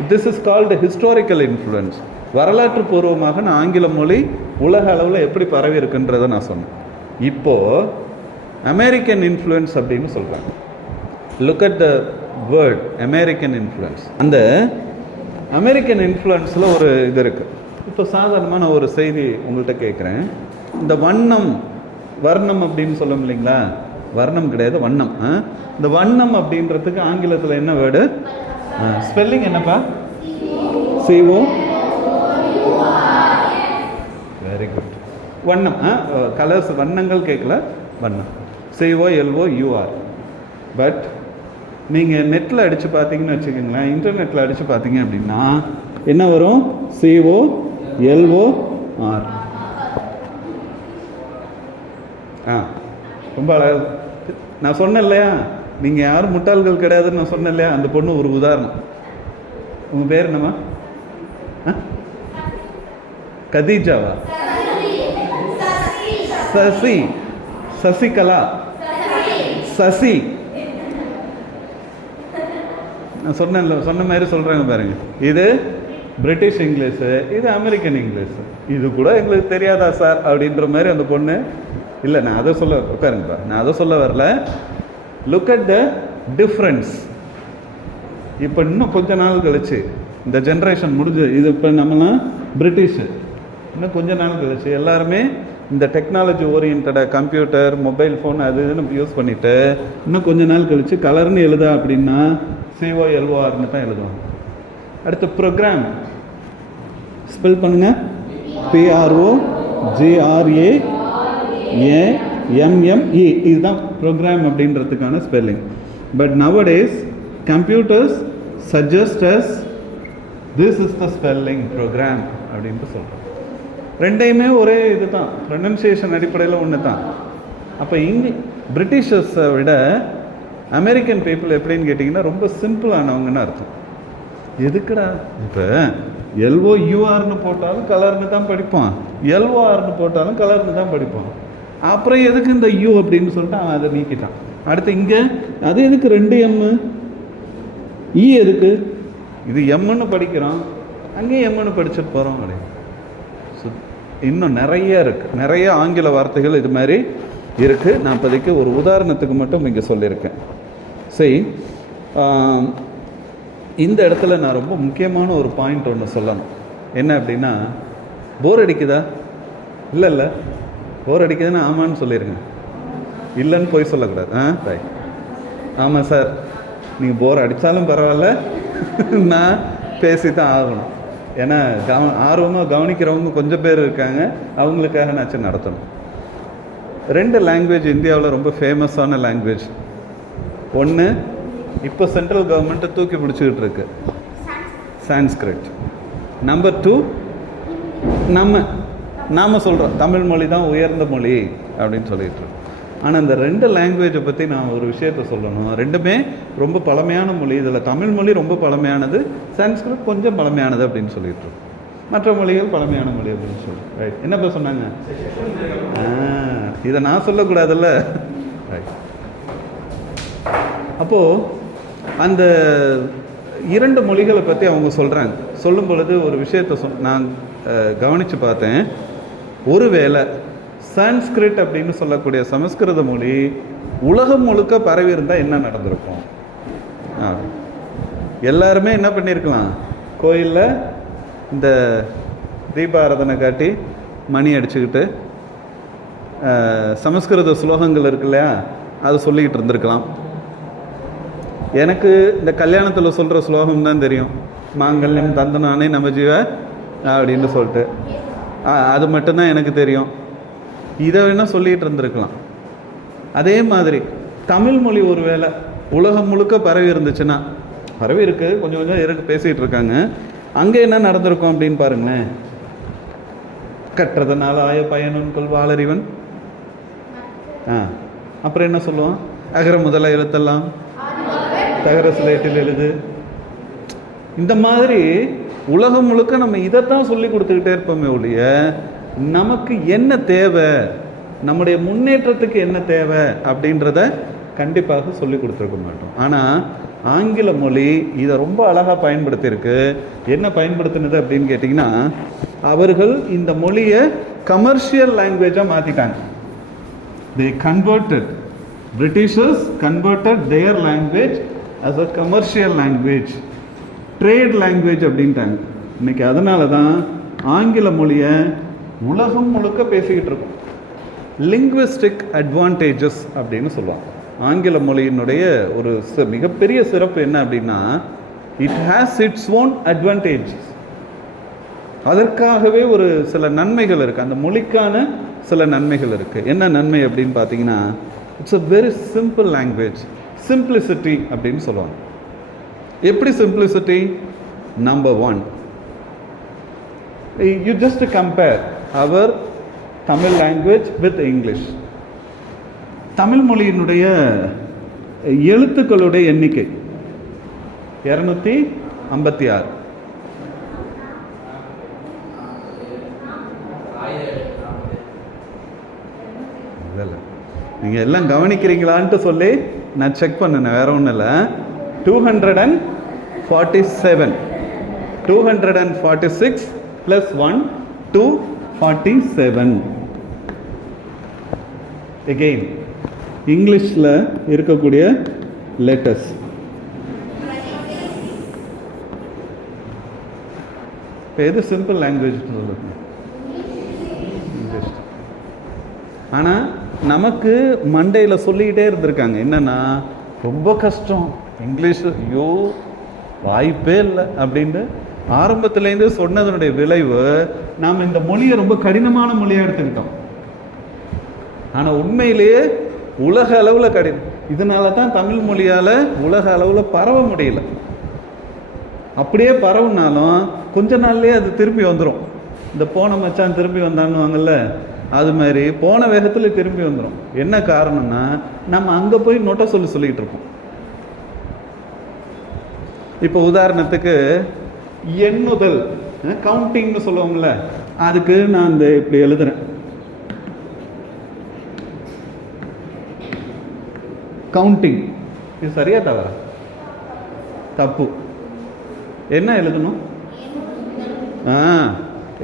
This is called historical influence. வரலாற்று பூர்வமாக நான் ஆங்கில மொழி உலக அளவில் எப்படி பரவி இருக்குன்றதை நான் சொன்னேன். இப்போது அமெரிக்கன் இன்ஃப்ளூயன்ஸ் அப்படின்னு சொல்கிறாங்க. Look at the word American influence. அந்த அமெரிக்கன் இன்ஃப்ளூயன்ஸில் ஒரு இது இருக்குது. இப்போ சாதாரணமாக நான் ஒரு செய்தி உங்கள்கிட்ட கேட்குறேன். இந்த வர்ணம் அப்படின்னு சொல்லும் இல்லைங்களா? வர்ணம் கிடையாது, வண்ணம். இந்த வண்ணம் அப்படின்றதுக்கு ஆங்கிலத்தில் என்ன வேர்டு? ஸ்பெல்லிங் என்னப்பா? CO. Very good. வண்ணம். கலர்ஸ், வண்ணங்கள் கேட்கல, வண்ணம். COLOUR. பட் நீங்கள் நெட்டில் அடித்து பார்த்தீங்கன்னு வச்சுக்கோங்களேன், இன்டர்நெட்டில் அடித்து பார்த்தீங்க அப்படின்னா என்ன வரும்? COLOR. ரொம்ப அழகாக. நான் சொன்னேன் இல்லையா, நீங்கள் யாரும் முட்டாள்கள் கிடையாதுன்னு நான் சொன்னேன் இல்லையா? அந்த பொண்ணு ஒரு உதாரணம். உங்கள் பேர் என்னம்மா? கதீஜாவா? சசிகலா. சசி. நான் சொன்ன மாதிரி சொல்கிறேங்க பாருங்க. இது பிரிட்டிஷ் இங்கிலீஷு, இது அமெரிக்கன் இங்கிலீஷு. இது கூட எங்களுக்கு தெரியாதா சார் அப்படின்ற மாதிரி அந்த பொண்ணு. இல்லை, நான் அதை சொல்ல உட்காருங்கப்பா, நான் அதை சொல்ல வரல. Look at the difference. இப்போ இன்னும் கொஞ்ச நாள் கழிச்சு, இந்த ஜென்ரேஷன் முடிஞ்சு, இது இப்போ நம்மலாம் பிரிட்டிஷு, இன்னும் கொஞ்ச நாள் கழிச்சு எல்லாருமே இந்த டெக்னாலஜி ஓரியன்டாக கம்ப்யூட்டர், மொபைல் ஃபோன் அது இதுன்னு யூஸ் பண்ணிவிட்டு இன்னும் கொஞ்ச நாள் கழிச்சு கலர்னு எழுதா அப்படின்னா COLORன்னு தான் எழுதுவாங்க. அடுத்து ப்ரோக்ராம். ஸ்பெல் பண்ணுங்க. PROGRAMME. இதுதான் ப்ரோக்ராம் அப்படின்றதுக்கான spelling. But nowadays computers suggest us this is the spelling program அப்படின்ட்டு சொல்கிறோம். ரெண்டையுமே ஒரே இது தான், ப்ரொனன்சியேஷன் அடிப்படையில் ஒன்று தான். அப்போ பிரிட்டிஷர்ஸை விட அமெரிக்கன் பீப்புள் எப்படின்னு கேட்டிங்கன்னா ரொம்ப சிம்பிளானவங்கன்னு அர்த்தம். எதுக்குடா இப்போ LOURனு போட்டாலும் கலர்னு தான் படிப்பான், LORனு போட்டாலும் கலர்னு தான் படிப்பான். அப்புறம் எதுக்கு இந்த U அப்படின்னு சொல்லிட்டு அவன் அதை நீக்கிட்டான். அடுத்து இங்கே அது எதுக்கு 2 M, E எதுக்கு? இது எம்னு படிக்கிறோம், அங்கேயும் எம்னு படிச்சுட்டு போகிறோம் அப்படின்னு. இன்னும் நிறைய இருக்குது, நிறைய ஆங்கில வார்த்தைகள் இது மாதிரி இருக்குது. நான் இப்போதைக்கு ஒரு உதாரணத்துக்கு மட்டும் இங்கே சொல்லியிருக்கேன். சரி, இந்த இடத்துல நான் ரொம்ப முக்கியமான ஒரு பாயிண்ட் ஒன்று சொல்லணும். என்ன அப்படின்னா, போர் அடிக்குதா? இல்லை போர் அடிக்குதுன்னா ஆமான்னு சொல்லிடுங்க, இல்லைன்னு போய் சொல்லக்கூடாது. ரைட், ஆமாம் சார், நீங்கள் போர் அடித்தாலும் பரவாயில்ல, நான் பேசி தான் ஆகணும். ஏன்னா ஆர்வமாக கவனிக்கிறவங்க கொஞ்சம் பேர் இருக்காங்க, அவங்களுக்காக நாச்சும் நடத்தணும். 2 லாங்குவேஜ் இந்தியாவில் ரொம்ப ஃபேமஸான லாங்குவேஜ். ஒன்று இப்போ சென்ட்ரல் கவர்மெண்ட்டை தூக்கி பிடிச்சிக்கிட்டு இருக்கு, சான்ஸ்கிரிட். நம்பர் 2 நாம் சொல்கிறோம் தமிழ் மொழி தான் உயர்ந்த மொழி அப்படின்னு சொல்லிட்டு இருக்கோம். ஆனால் இந்த 2 லாங்குவேஜை பற்றி நான் ஒரு விஷயத்த சொல்லணும். 2மே ரொம்ப பழமையான மொழி. இதில் தமிழ் மொழி ரொம்ப பழமையானது, சான்ஸ்கிரிட் கொஞ்சம் பழமையானது அப்படின்னு சொல்லிட்டு இருக்கோம். மற்ற மொழிகள் பழமையான மொழி அப்படின்னு சொல்லி. ரைட், என்னப்பா சொன்னாங்க? இதை நான் சொல்லக்கூடாதுல்ல. ரைட், அப்போது அந்த 2 மொழிகளை பற்றி அவங்க சொல்கிறாங்க. சொல்லும் பொழுது ஒரு விஷயத்தை நான் கவனித்து பார்த்தேன். ஒருவேளை சான்ஸ்கிரிட் அப்படின்னு சொல்லக்கூடிய சமஸ்கிருத மொழி உலகம் முழுக்க பரவி இருந்தால் என்ன நடந்திருக்கும்? எல்லாருமே என்ன பண்ணியிருக்கலாம், கோயிலில் இந்த தீபாராதனை காட்டி மணி அடிச்சுக்கிட்டு சமஸ்கிருத ஸ்லோகங்கள் இருக்கு இல்லையா, அது சொல்லிக்கிட்டு இருந்திருக்கலாம். எனக்கு இந்த கல்யாணத்தில் சொல்கிற ஸ்லோகம் தான் தெரியும், மாங்கல்யம் தந்தனானே நம்ம ஜீவ அப்படின்னு சொல்லிட்டு, அது மட்டும்தான் எனக்கு தெரியும். இதை வேணால் சொல்லிகிட்டு இருந்திருக்கலாம். அதே மாதிரி தமிழ் மொழி ஒருவேளை உலகம் முழுக்க பரவி இருந்துச்சுன்னா, பரவி இருக்கு, கொஞ்சம் கொஞ்சம் இருக்கு, பேசிகிட்டு இருக்காங்க, அங்கே என்ன நடந்திருக்கும் அப்படின்னு பாருங்களேன். கற்றதனால ஆய பயனுன்கொள் வாளறிவன். அப்புறம் என்ன சொல்லுவான், அகர முதல எழுத்தெல்லாம் தகர சிலேட்டில் எழுது. இந்த மாதிரி உலகம் முழுக்க நம்ம இதைத்தான் சொல்லி கொடுத்துக்கிட்டே இருப்போமே ஒழிய, நமக்கு என்ன தேவை, நம்முடைய முன்னேற்றத்துக்கு என்ன தேவை அப்படின்றத கண்டிப்பாக சொல்லி கொடுத்துருக்க மாட்டோம். ஆனால் ஆங்கில மொழி இதை ரொம்ப அழகாக பயன்படுத்தியிருக்கு. என்ன பயன்படுத்தினது அப்படின்னு கேட்டிங்கன்னா, அவர்கள் இந்த மொழியை கமர்ஷியல் லாங்குவேஜாக மாற்றிட்டாங்க. They converted, Britishers converted their language as a commercial language, trade language அப்படின்ட்டாங்க இன்னைக்கு. அதனால தான் ஆங்கில மொழியை உலகம் முழுக்க பேசிக்கிட்டு இருக்கோம். லிங்குவிஸ்டிக் அட்வான்டேஜஸ் அப்படின்னு சொல்லுவாங்க. ஆங்கில மொழியினுடைய ஒரு மிகப்பெரிய சிறப்பு என்ன அப்படின்னா, it has its own advantages. அதற்காகவே ஒரு சில நன்மைகள் இருக்குது, அந்த மொழிக்கான சில நன்மைகள் இருக்குது. என்ன நன்மை அப்படின்னு பார்த்தீங்கன்னா, it's a very simple language. Simplicity அப்படின்னு சொல்லுவாங்க. எப்படி simplicity? Number 1, you just compare our Tamil language with English. Tamil மொழியினுடைய எழுத்துக்களுடைய எண்ணிக்கை 256. நீங்கள் எல்லாம் கவனிக்கிறீங்களான்ட்டு சொல்லி நான் செக் பண்ணினேன், வேற ஒன்றும் இல்லை. 247, 246 + 1, 247. Again, இங்கிலீஷில் இருக்கக்கூடிய லெட்டர்ஸ். இப்போ எது சிம்பிள் லாங்குவேஜ் சொல்லுங்க? இங்கிலீஷ். ஆனால் நமக்கு மண்டையில் சொல்லிக்கிட்டே இருந்திருக்காங்க என்னன்னா, ரொம்ப கஷ்டம் இங்கிலீஷ், ஐயோ வாய்ப்பே இல்லை அப்படின்ட்டு ஆரம்பத்துலேருந்து சொன்னதனுடைய விளைவு நாம் இந்த மொழியை ரொம்ப கடினமான மொழியாக எடுத்துக்கிட்டோம். ஆனால் உண்மையிலேயே உலக அளவில் கடினம். இதனால தான் தமிழ் மொழியால் உலக அளவில் பரவ முடியல. அப்படியே பரவுனாலும் கொஞ்ச நாள்லேயே அது திரும்பி வந்துடும். இந்த போன மச்சான் திரும்பி வந்தான்னுவாங்கல்ல, அது மாதிரி போன வேகத்தில் திரும்பி வந்துடும். என்ன காரணம்னா, நம்ம அங்கே போய் நோட்டை சொல்லிக்கிட்டு இருப்போம். இப்போ உதாரணத்துக்கு எண்ணுதல், கவுண்டிங்னு சொல்லுவோம்ல, அதுக்கு நான் இந்த இப்படி எழுதுறேன், கவுண்டிங். இது சரியா தவறா? தப்பு. என்ன எழுதணும்?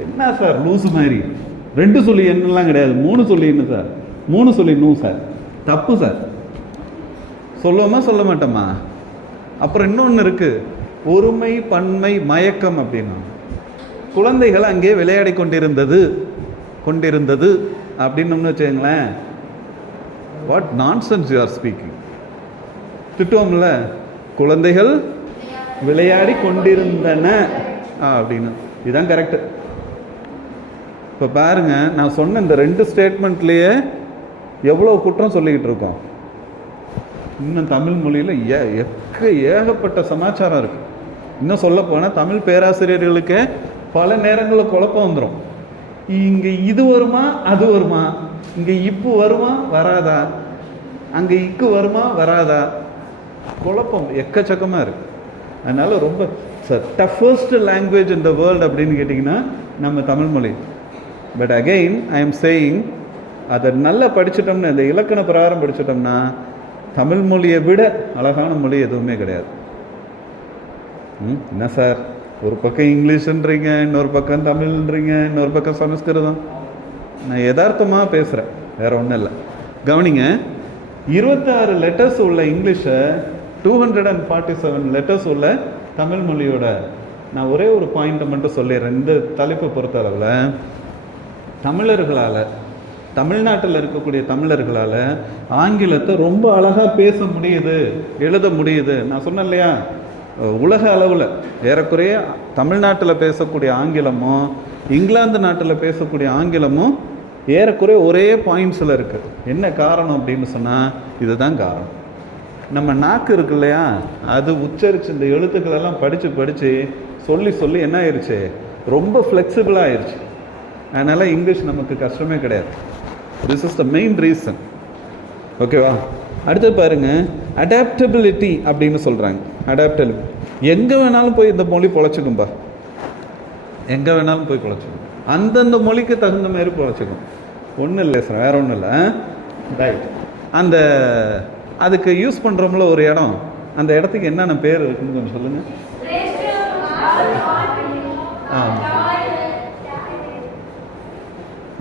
என்ன சார் லூசு மாதிரி 2 சொல்லி எண்ணெல்லாம் கிடையாது, 3 சொல்லி என்ன சார், 3 சொல்லி நூ சார், தப்பு சார். சொல்லுவோமா சொல்ல மாட்டோமா? அப்புறம் இன்னொன்று இருக்கு, ஒருமை பன்மை மயக்கம் அப்படின்னா, குழந்தைகள் அங்கே விளையாடி கொண்டிருந்தது அப்படின்னு வச்சுங்களேன். What nonsense you are speaking. திட்டுவோம்ல, குழந்தைகள் விளையாடி கொண்டிருந்தன அப்படின்னு. இதுதான் கரெக்டு. இப்போ பாருங்க, நான் சொன்ன இந்த 2 ஸ்டேட்மெண்ட்லேயே எவ்வளோ குற்றம் சொல்லிக்கிட்டு இருக்கோம். இன்னும் தமிழ் மொழியில் ஏகப்பட்ட சமாச்சாரம் இருக்குது. இன்னும் சொல்ல போனால் தமிழ் பேராசிரியர்களுக்கு பல நேரங்களில் குழப்பம் வந்துடும். இங்கே இது வருமா அது வருமா, இங்கே இப்பு வருமா வராதா, அங்கே இக்கு வருமா வராதா, குழப்பம் எக்கச்சக்கமாக இருக்குது. அதனால் ரொம்ப toughest language in the world அப்படின்னு கேட்டிங்கன்னா நம்ம தமிழ் மொழி. But again I am saying, அதை நல்லா படிச்சிட்டோம்னா, இந்த இலக்கண பிரகாரம் படிச்சிட்டோம்னா தமிழ் மொழியை விட அழகான மொழி எதுவுமே கிடையாது. என்ன சார், ஒரு பக்கம் இங்கிலீஷுன்றீங்க, இன்னொரு பக்கம் தமிழ்ன்றீங்க, இன்னொரு பக்கம் சமஸ்கிருதம். நான் யதார்த்தமாக பேசுகிறேன், வேற ஒன்றும் இல்லை. கவனிங்க, 26 லெட்டர்ஸ் உள்ள இங்கிலீஷை 247 லெட்டர்ஸ் உள்ள தமிழ் மொழியோட நான் ஒரே ஒரு பாயிண்ட்டை மட்டும் சொல்லிடுறேன். இந்த தலைப்பை பொறுத்தளவில் தமிழர்களால், தமிழ்நாட்டில் இருக்கக்கூடிய தமிழர்களால் ஆங்கிலத்தை ரொம்ப அழகாக பேச முடியுது, எழுத முடியுது. நான் சொன்னேன் இல்லையா, உலக அளவில் ஏறக்குறைய தமிழ்நாட்டில் பேசக்கூடிய ஆங்கிலமும் இங்கிலாந்து நாட்டில் பேசக்கூடிய ஆங்கிலமும் ஏறக்குறைய ஒரே பாயிண்ட்ஸில் இருக்குது. என்ன காரணம் அப்படின்னு சொன்னால் இதுதான் காரணம். நம்ம நாக்கு இருக்கு இல்லையா, அது உச்சரித்து இந்த எழுத்துக்களெல்லாம் படித்து சொல்லி என்ன ஆயிடுச்சு, ரொம்ப ஃப்ளெக்சிபிளாக ஆயிடுச்சு. அதனால் இங்கிலீஷ் நமக்கு கஷ்டமே கிடையாது. This is the main reason. ஓகேவா? அடுத்து பாருங்க, அடாப்டபிலிட்டி அப்படின்னு சொல்கிறாங்க. அடாப்டபிலிட்டி, எங்கே வேணாலும் போய் இந்த மொழி பொழைச்சிக்கும்பா, எங்கே வேணாலும் போய் பொழைச்சிக்கும், அந்தந்த மொழிக்கு தகுந்த மாதிரி பொழைச்சிக்கும். ஒன்றும் இல்லை சார், வேற ஒன்றும் இல்லை. ரைட், அந்த அதுக்கு யூஸ் பண்ணுறோம்ல ஒரு இடம், அந்த இடத்துக்கு என்னென்ன பேர் இருக்குன்னு கொஞ்சம் சொல்லுங்கள்.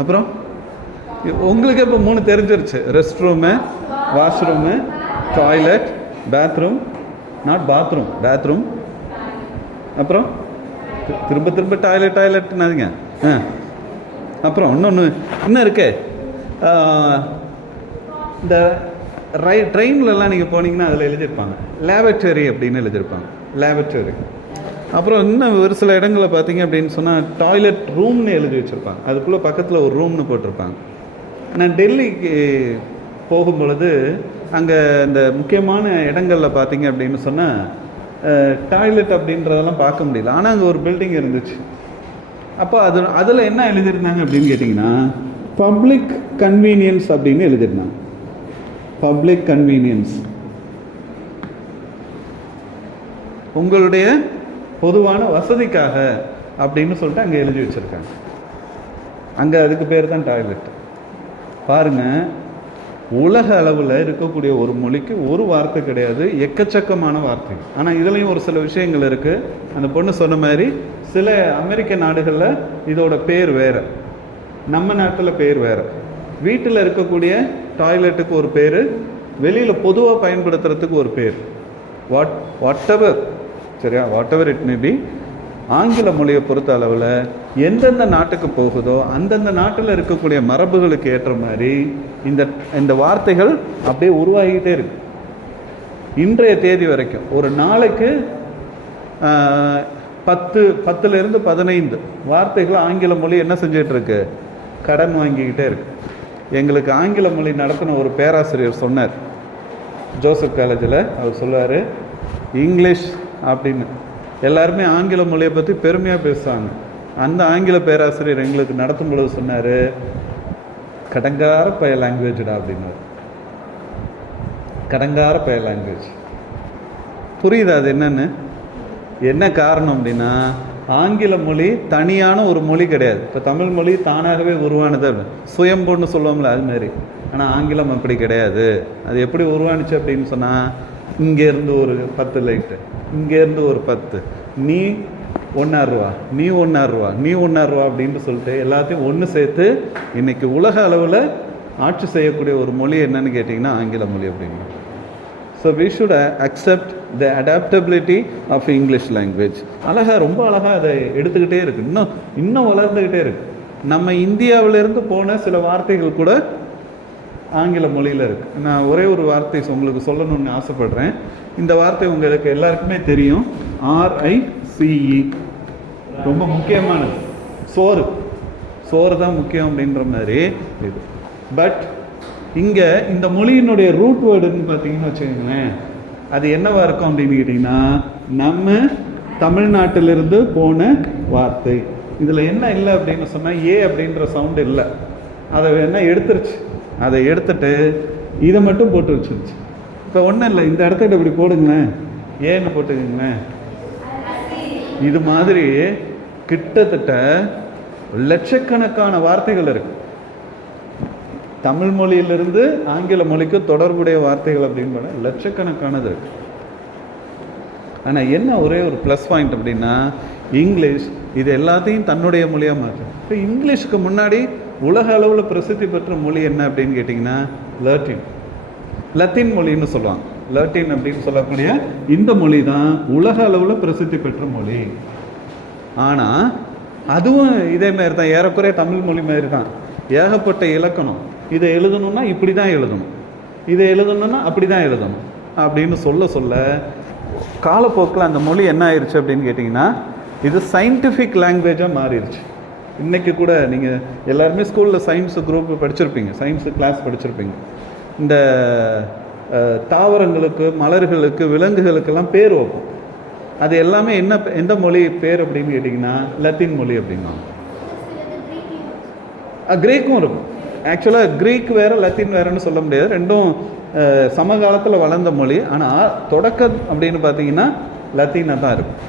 அப்புறம் உங்களுக்கு இப்போ 3 தெரிஞ்சிருச்சு. Rest room, washroom, toilet, bathroom, not bathroom, bathroom. அப்புறம் திரும்ப டாய்லெட்னாதுங்க. அப்புறம் இன்னும் இருக்கு. இந்த ட்ரெயின்லலாம் நீங்கள் போனீங்கன்னா அதில் எழுதியிருப்பாங்க லேபரட்டரி அப்படின்னு எழுதியிருப்பாங்க, லேபரட்டரி. அப்புறம் இன்னும் ஒரு சில இடங்களில் பார்த்தீங்க அப்படின்னு சொன்னால் டாய்லெட் ரூம்னு எழுதி வச்சுருப்பாங்க, அதுக்குள்ளே பக்கத்தில் ஒரு ரூம்னு போட்டிருப்பாங்க. நான் டெல்லிக்கு போகும்பொழுது அங்கே இந்த முக்கியமான இடங்களில் பார்த்தீங்க அப்படின்னு சொன்னால் டாய்லெட் அப்படின்றதெல்லாம் பார்க்க முடியல. ஆனால் அங்கே ஒரு பில்டிங் இருந்துச்சு. அப்போ அதில் என்ன எழுதியிருந்தாங்க அப்படின்னு கேட்டிங்கன்னா பப்ளிக் கன்வீனியன்ஸ் அப்படின்னு எழுதியிருந்தாங்க. பப்ளிக் கன்வீனியன்ஸ், உங்களுடைய பொதுவான வசதிக்காக அப்படின்னு சொல்லிட்டு அங்கே எழுதி வச்சுருக்காங்க. அங்கே அதுக்கு பேர் தான் டாய்லெட். பாருங்க, உலக அளவில் இருக்கக்கூடிய ஒரு மொழிக்கு ஒரு வார்த்தை கிடையாது, எக்கச்சக்கமான வார்த்தை. ஆனால் இதுலேயும் ஒரு சில விஷயங்கள் இருக்குது. அந்த பொண்ணு சொன்ன மாதிரி சில அமெரிக்க நாடுகளில் இதோட பேர் வேறு, நம்ம நாட்டில் பேர் வேறு. வீட்டில் இருக்கக்கூடிய டாய்லெட்டுக்கு ஒரு பேர், வெளியில் பொதுவாக பயன்படுத்துறதுக்கு ஒரு பேர். வாட் எவர், சரியா, what ever it may be. ஆங்கில மொழியை பொறுத்த அளவில் எந்தெந்த நாட்டுக்கு போகுதோ அந்தந்த நாட்டில் இருக்கக்கூடிய மரபுகளுக்கு ஏற்ற மாதிரி இந்த வார்த்தைகள் அப்படியே உருவாகிக்கிட்டே இருக்கு. இன்றைய தேதி வரைக்கும் ஒரு நாளைக்கு 10 to 15 வார்த்தைகள் ஆங்கில மொழி என்ன செஞ்சிட்டு இருக்கு, கடன் வாங்கிக்கிட்டே இருக்கு. எங்களுக்கு ஆங்கில மொழி நடத்தின ஒரு பேராசிரியர் சொன்னார், ஜோசப் காலேஜில். அவர் சொல்லுவார், இங்கிலீஷ் அப்படின்னு எல்லாருமே ஆங்கில மொழியை பற்றி பெருமையாக பேசுவாங்க. அந்த ஆங்கில பேராசிரியர் எங்களுக்கு நடத்தும் பொழுது சொன்னார், கடங்கார பய லாங்குவேஜ்டா அப்படின்னாரு. கடங்கார பய லாங்குவேஜ். புரியுதா அது என்னன்னு? என்ன காரணம் அப்படின்னா, ஆங்கில மொழி தனியான ஒரு மொழி கிடையாது. இப்போ தமிழ் மொழி தானாகவே உருவானது, சுயம்பொன்னு சொல்லுவோம்ல அது மாதிரி. ஆனால் ஆங்கிலம் அப்படி கிடையாது. அது எப்படி உருவானுச்சு அப்படின்னு சொன்னால், இங்கேருந்து ஒரு 10 லைட்டு, இங்கேருந்து ஒரு 10, நீ 1 ரூபா, நீ 1 ரூபா, நீ 1 ரூபா அப்படின்ட்டு சொல்லிட்டு எல்லாத்தையும் ஒன்று சேர்த்து இன்னைக்கு உலக அளவில் ஆட்சி செய்யக்கூடிய ஒரு மொழி என்னன்னு கேட்டிங்கன்னா ஆங்கில மொழி அப்படிங்க. So we should accept the adaptability of English language. ரொம்ப அழகாக அதை எடுத்துக்கிட்டே இருக்கு, இன்னும் வளர்ந்துக்கிட்டே இருக்கு. நம்ம இந்தியாவிலேருந்து போன சில வார்த்தைகள் கூட ஆங்கில மொழியில் இருக்குது. நான் ஒரே ஒரு வார்த்தை உங்களுக்கு சொல்லணும்னு ஆசைப்படுறேன். இந்த வார்த்தை உங்களுக்கு எல்லாருக்குமே தெரியும், RICE. ரொம்ப முக்கியமானது. சோறு தான் முக்கியம் அப்படின்ற மாதிரி இது. பட் இங்கே இந்த மொழியினுடைய ரூட் வேர்டுன்னு பார்த்தீங்கன்னு வச்சுக்கோங்களேன், அது என்னவா இருக்கும் அப்படின்னு கேட்டிங்கன்னா நம்ம தமிழ்நாட்டிலிருந்து போன வார்த்தை. இதில் என்ன இல்லை அப்படின்னு சொன்னால் ஏ அப்படின்ற சவுண்டு இல்லை, அதை வேணால் எடுத்துருச்சு. அதை எடுத்துட்டு இதை மட்டும் போட்டு வச்சிருச்சு. இப்போ ஒன்றும் இல்லை, இந்த இடத்துல இப்படி போடுங்களேன், ஏன்னு போட்டுக்கங்களேன். இது மாதிரி கிட்டத்தட்ட லட்சக்கணக்கான வார்த்தைகள் இருக்கு. தமிழ் மொழியிலிருந்து ஆங்கில மொழிக்கு தொடர்புடைய வார்த்தைகள் அப்படின்னு பார்த்தா லட்சக்கணக்கானது இருக்கு. ஆனால் என்ன ஒரே ஒரு ப்ளஸ் பாயிண்ட் அப்படின்னா இங்கிலீஷ் இது எல்லாத்தையும் தன்னுடைய மொழியாக மாற்றும். இப்போ இங்கிலீஷுக்கு முன்னாடி உலக அளவில் பிரசித்தி பெற்ற மொழி என்ன அப்படின்னு கேட்டிங்கன்னா லத்தீன் மொழின்னு சொல்லுவாங்க. லத்தீன் அப்படின்னு சொல்லக்கூடிய இந்த மொழி தான் உலக அளவில் பிரசித்தி பெற்ற மொழி. ஆனால் அதுவும் இதே மாதிரி தான், ஏறக்குறைய தமிழ் மொழி மாதிரி தான். ஏகப்பட்ட இலக்கணம். இதை எழுதணும்னா இப்படி தான் எழுதணும், இதை எழுதணும்னா அப்படி தான் எழுதணும் அப்படின்னு சொல்ல காலப்போக்கில் அந்த மொழி என்ன ஆயிடுச்சு அப்படின்னு கேட்டிங்கன்னா இது சயின்டிஃபிக் லாங்குவேஜாக மாறிடுச்சு. இன்றைக்கி கூட நீங்கள் எல்லாருமே ஸ்கூலில் சயின்ஸு குரூப் படிச்சிருப்பீங்க, சயின்ஸு கிளாஸ் படிச்சிருப்பீங்க. இந்த தாவரங்களுக்கு, மலர்களுக்கு, விலங்குகளுக்கெல்லாம் பேர் வைப்போம். அது எல்லாமே எந்த மொழி பேர் அப்படின்னு கேட்டிங்கன்னா லத்தீன் மொழி அப்படின்னா. கிரீக்கும் இருக்கும். ஆக்சுவலாக கிரீக் வேறு லத்தீன் வேறுன்னு சொல்ல முடியாது, ரெண்டும் சமகாலத்தில் வளர்ந்த மொழி. ஆனால் தொடக்கம் அப்படின்னு பார்த்தீங்கன்னா லத்தீனாக தான் இருக்கும்.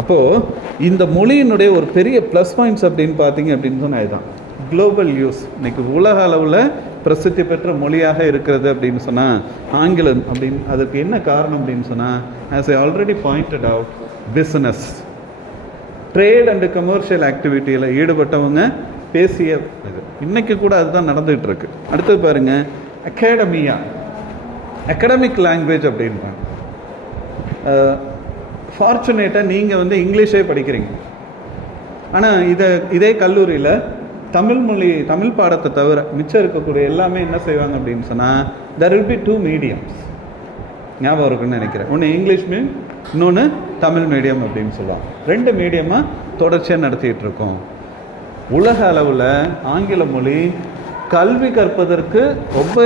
அப்போது இந்த மொழியினுடைய ஒரு பெரிய ப்ளஸ் பாயிண்ட்ஸ் அப்படின்னு பார்த்தீங்க அப்படின்னு சொன்னால் இதுதான் குளோபல் யூஸ். இன்னைக்கு உலக அளவில் பிரசித்தி பெற்ற மொழியாக இருக்கிறது அப்படின்னு சொன்னால் ஆங்கிலம் அப்படின்னு. அதுக்கு என்ன காரணம் அப்படின்னு சொன்னால், as I already pointed out, business, trade and commercial ஆக்டிவிட்டியில் ஈடுபட்டவங்க பேசிய இது. இன்னைக்கு கூட அதுதான் நடந்துகிட்டு இருக்கு. அடுத்தது பாருங்க, அகாடமிக் லாங்குவேஜ் அப்படின்றாங்க. ஃபார்ச்சுனேட்டாக நீங்கள் வந்து இங்கிலீஷே படிக்கிறீங்க. ஆனால் இதே கல்லூரியில் தமிழ் பாடத்தை தவிர மிச்சம் இருக்கக்கூடிய எல்லாமே என்ன செய்வாங்க அப்படின்னு சொன்னால் there will be 2 மீடியம்ஸ். ஞாபகம் இருக்குன்னு நினைக்கிறேன். ஒன்று இங்கிலீஷ் மீடியம், இன்னொன்று தமிழ் மீடியம் அப்படின்னு சொல்லுவாங்க. 2 மீடியமாக தொடர்ச்சியாக நடத்திட்டு இருக்கோம். உலக அளவில் ஆங்கில மொழி கல்வி கற்பதற்கு ரொம்ப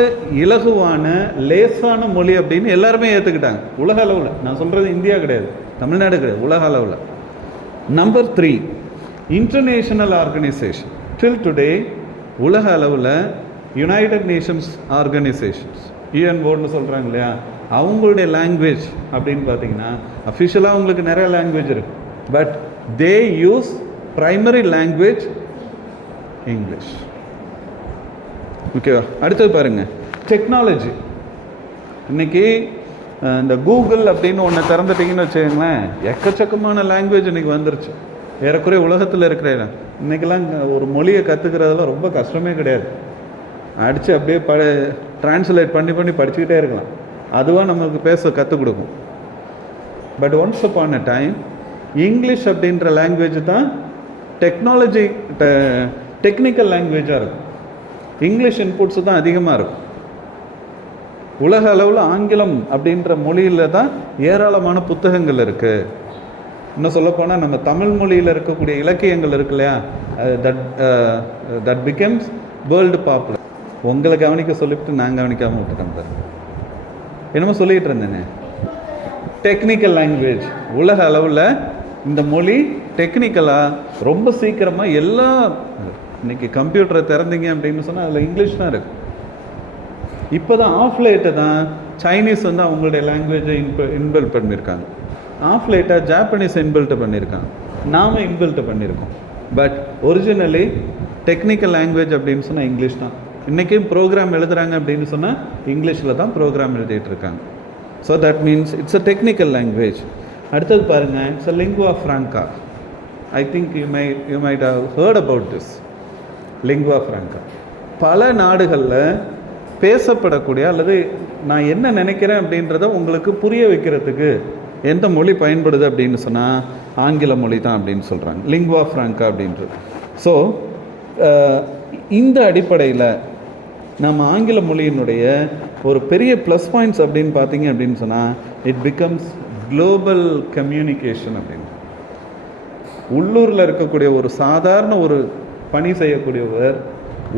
இலகுவான லேசான மொழி அப்படின்னு எல்லாருமே ஏற்றுக்கிட்டாங்க உலக அளவில். நான் சொல்கிறது இந்தியா கிடையாது, தமிழ்நாடு கிடையாது, உலக அளவில். Number 3, international organisation. Till today உலக அளவில் யுனைடெட் நேஷன்ஸ் ஆர்கனைசேஷன்ஸ், யூஎன்ஓன்னு சொல்கிறாங்க இல்லையா, அவங்களுடைய லாங்குவேஜ் அப்படின்னு பார்த்தீங்கன்னா அஃபிஷியலாக அவங்களுக்கு நிறைய லாங்குவேஜ் இருக்குது. But they use primary language English. ஓகேவா? அடுத்தது பாருங்கள், டெக்னாலஜி. இன்னைக்கு இந்த கூகுள் அப்படின்னு ஒன்று திறந்துட்டிங்கன்னு வச்சுக்கோங்களேன், எக்கச்சக்கமான லாங்குவேஜ் இன்றைக்கி வந்துருச்சு. ஏறக்குறைய உலகத்தில் இருக்கிற இன்றைக்கெல்லாம் ஒரு மொழியை கற்றுக்கிறதுலாம் ரொம்ப கஷ்டமே கிடையாது. அடித்து அப்படியே ட்ரான்ஸ்லேட் பண்ணி படிச்சுக்கிட்டே இருக்கலாம். அதுவாக நமக்கு பேச கற்றுக் கொடுக்கும். But once upon a time English அப்படின்ற லாங்குவேஜ் தான் டெக்னிக்கல் லாங்குவேஜாக இருக்கும். இங்கிலீஷ் இன்புட்ஸு தான் அதிகமாக இருக்கும். உலக அளவில் ஆங்கிலம் அப்படின்ற மொழியில் தான் ஏராளமான புத்தகங்கள் இருக்குது. இன்னும் சொல்லப்போனால் நம்ம தமிழ் மொழியில் இருக்கக்கூடிய இலக்கியங்கள் இருக்கு இல்லையா, தட் பிகம்ஸ் வேர்ல்டு பாப்புலர். உங்களை கவனிக்க சொல்லிவிட்டு நான் கவனிக்காமல் விட்டுட்டேன். என்னமோ சொல்லிகிட்டு இருந்தேனே, டெக்னிக்கல் லாங்குவேஜ். உலக அளவில் இந்த மொழி டெக்னிக்கலாக ரொம்ப சீக்கிரமாக இன்னைக்கு கம்ப்யூட்டரை திறந்தீங்க அப்படின்னு சொன்னால் அதில் இங்கிலீஷ் தான் இருக்குது. இப்போ தான் ஆஃப் லேட்டு தான் சைனீஸ் வந்து அவங்களுடைய லாங்குவேஜை இன்பில்ட் பண்ணியிருக்காங்க. ஆஃப் லேட்டாக ஜாப்பனீஸ் இன்பில்ட் பண்ணியிருக்காங்க, நாம் இன்பில்ட் பண்ணியிருக்கோம். பட் ஒரிஜினலி டெக்னிக்கல் லாங்குவேஜ் அப்படின்னு சொன்னால் இங்கிலீஷ் தான். இன்றைக்கும் ப்ரோக்ராம் எழுதுகிறாங்க அப்படின்னு சொன்னால் இங்கிலீஷில் தான் ப்ரோக்ராம் எழுதிட்டு இருக்காங்க. So that means it's a technical language. அடுத்தது பாருங்கள், it's a lingua franca. I think you might have heard about this lingua franca. பல நாடுகளில் பேசப்படக்கூடிய அல்லது நான் என்ன நினைக்கிறேன் அப்படின்றத உங்களுக்கு புரிய வைக்கிறதுக்கு எந்த மொழி பயன்படுது அப்படின்னு சொன்னால் ஆங்கில மொழி தான் அப்படின்னு சொல்கிறாங்க, லிங்குவா ஃப்ராங்கா அப்படின்றது. ஸோ இந்த அடிப்படையில் நம்ம ஆங்கில மொழியினுடைய ஒரு பெரிய ப்ளஸ் பாயிண்ட்ஸ் அப்படின்னு பார்த்தீங்க அப்படின்னு சொன்னால் இட் பிகம்ஸ் குளோபல் கம்யூனிகேஷன் அப்படின்னு. உள்ளூரில் இருக்கக்கூடிய ஒரு சாதாரண ஒரு பணி செய்யக்கூடியவர்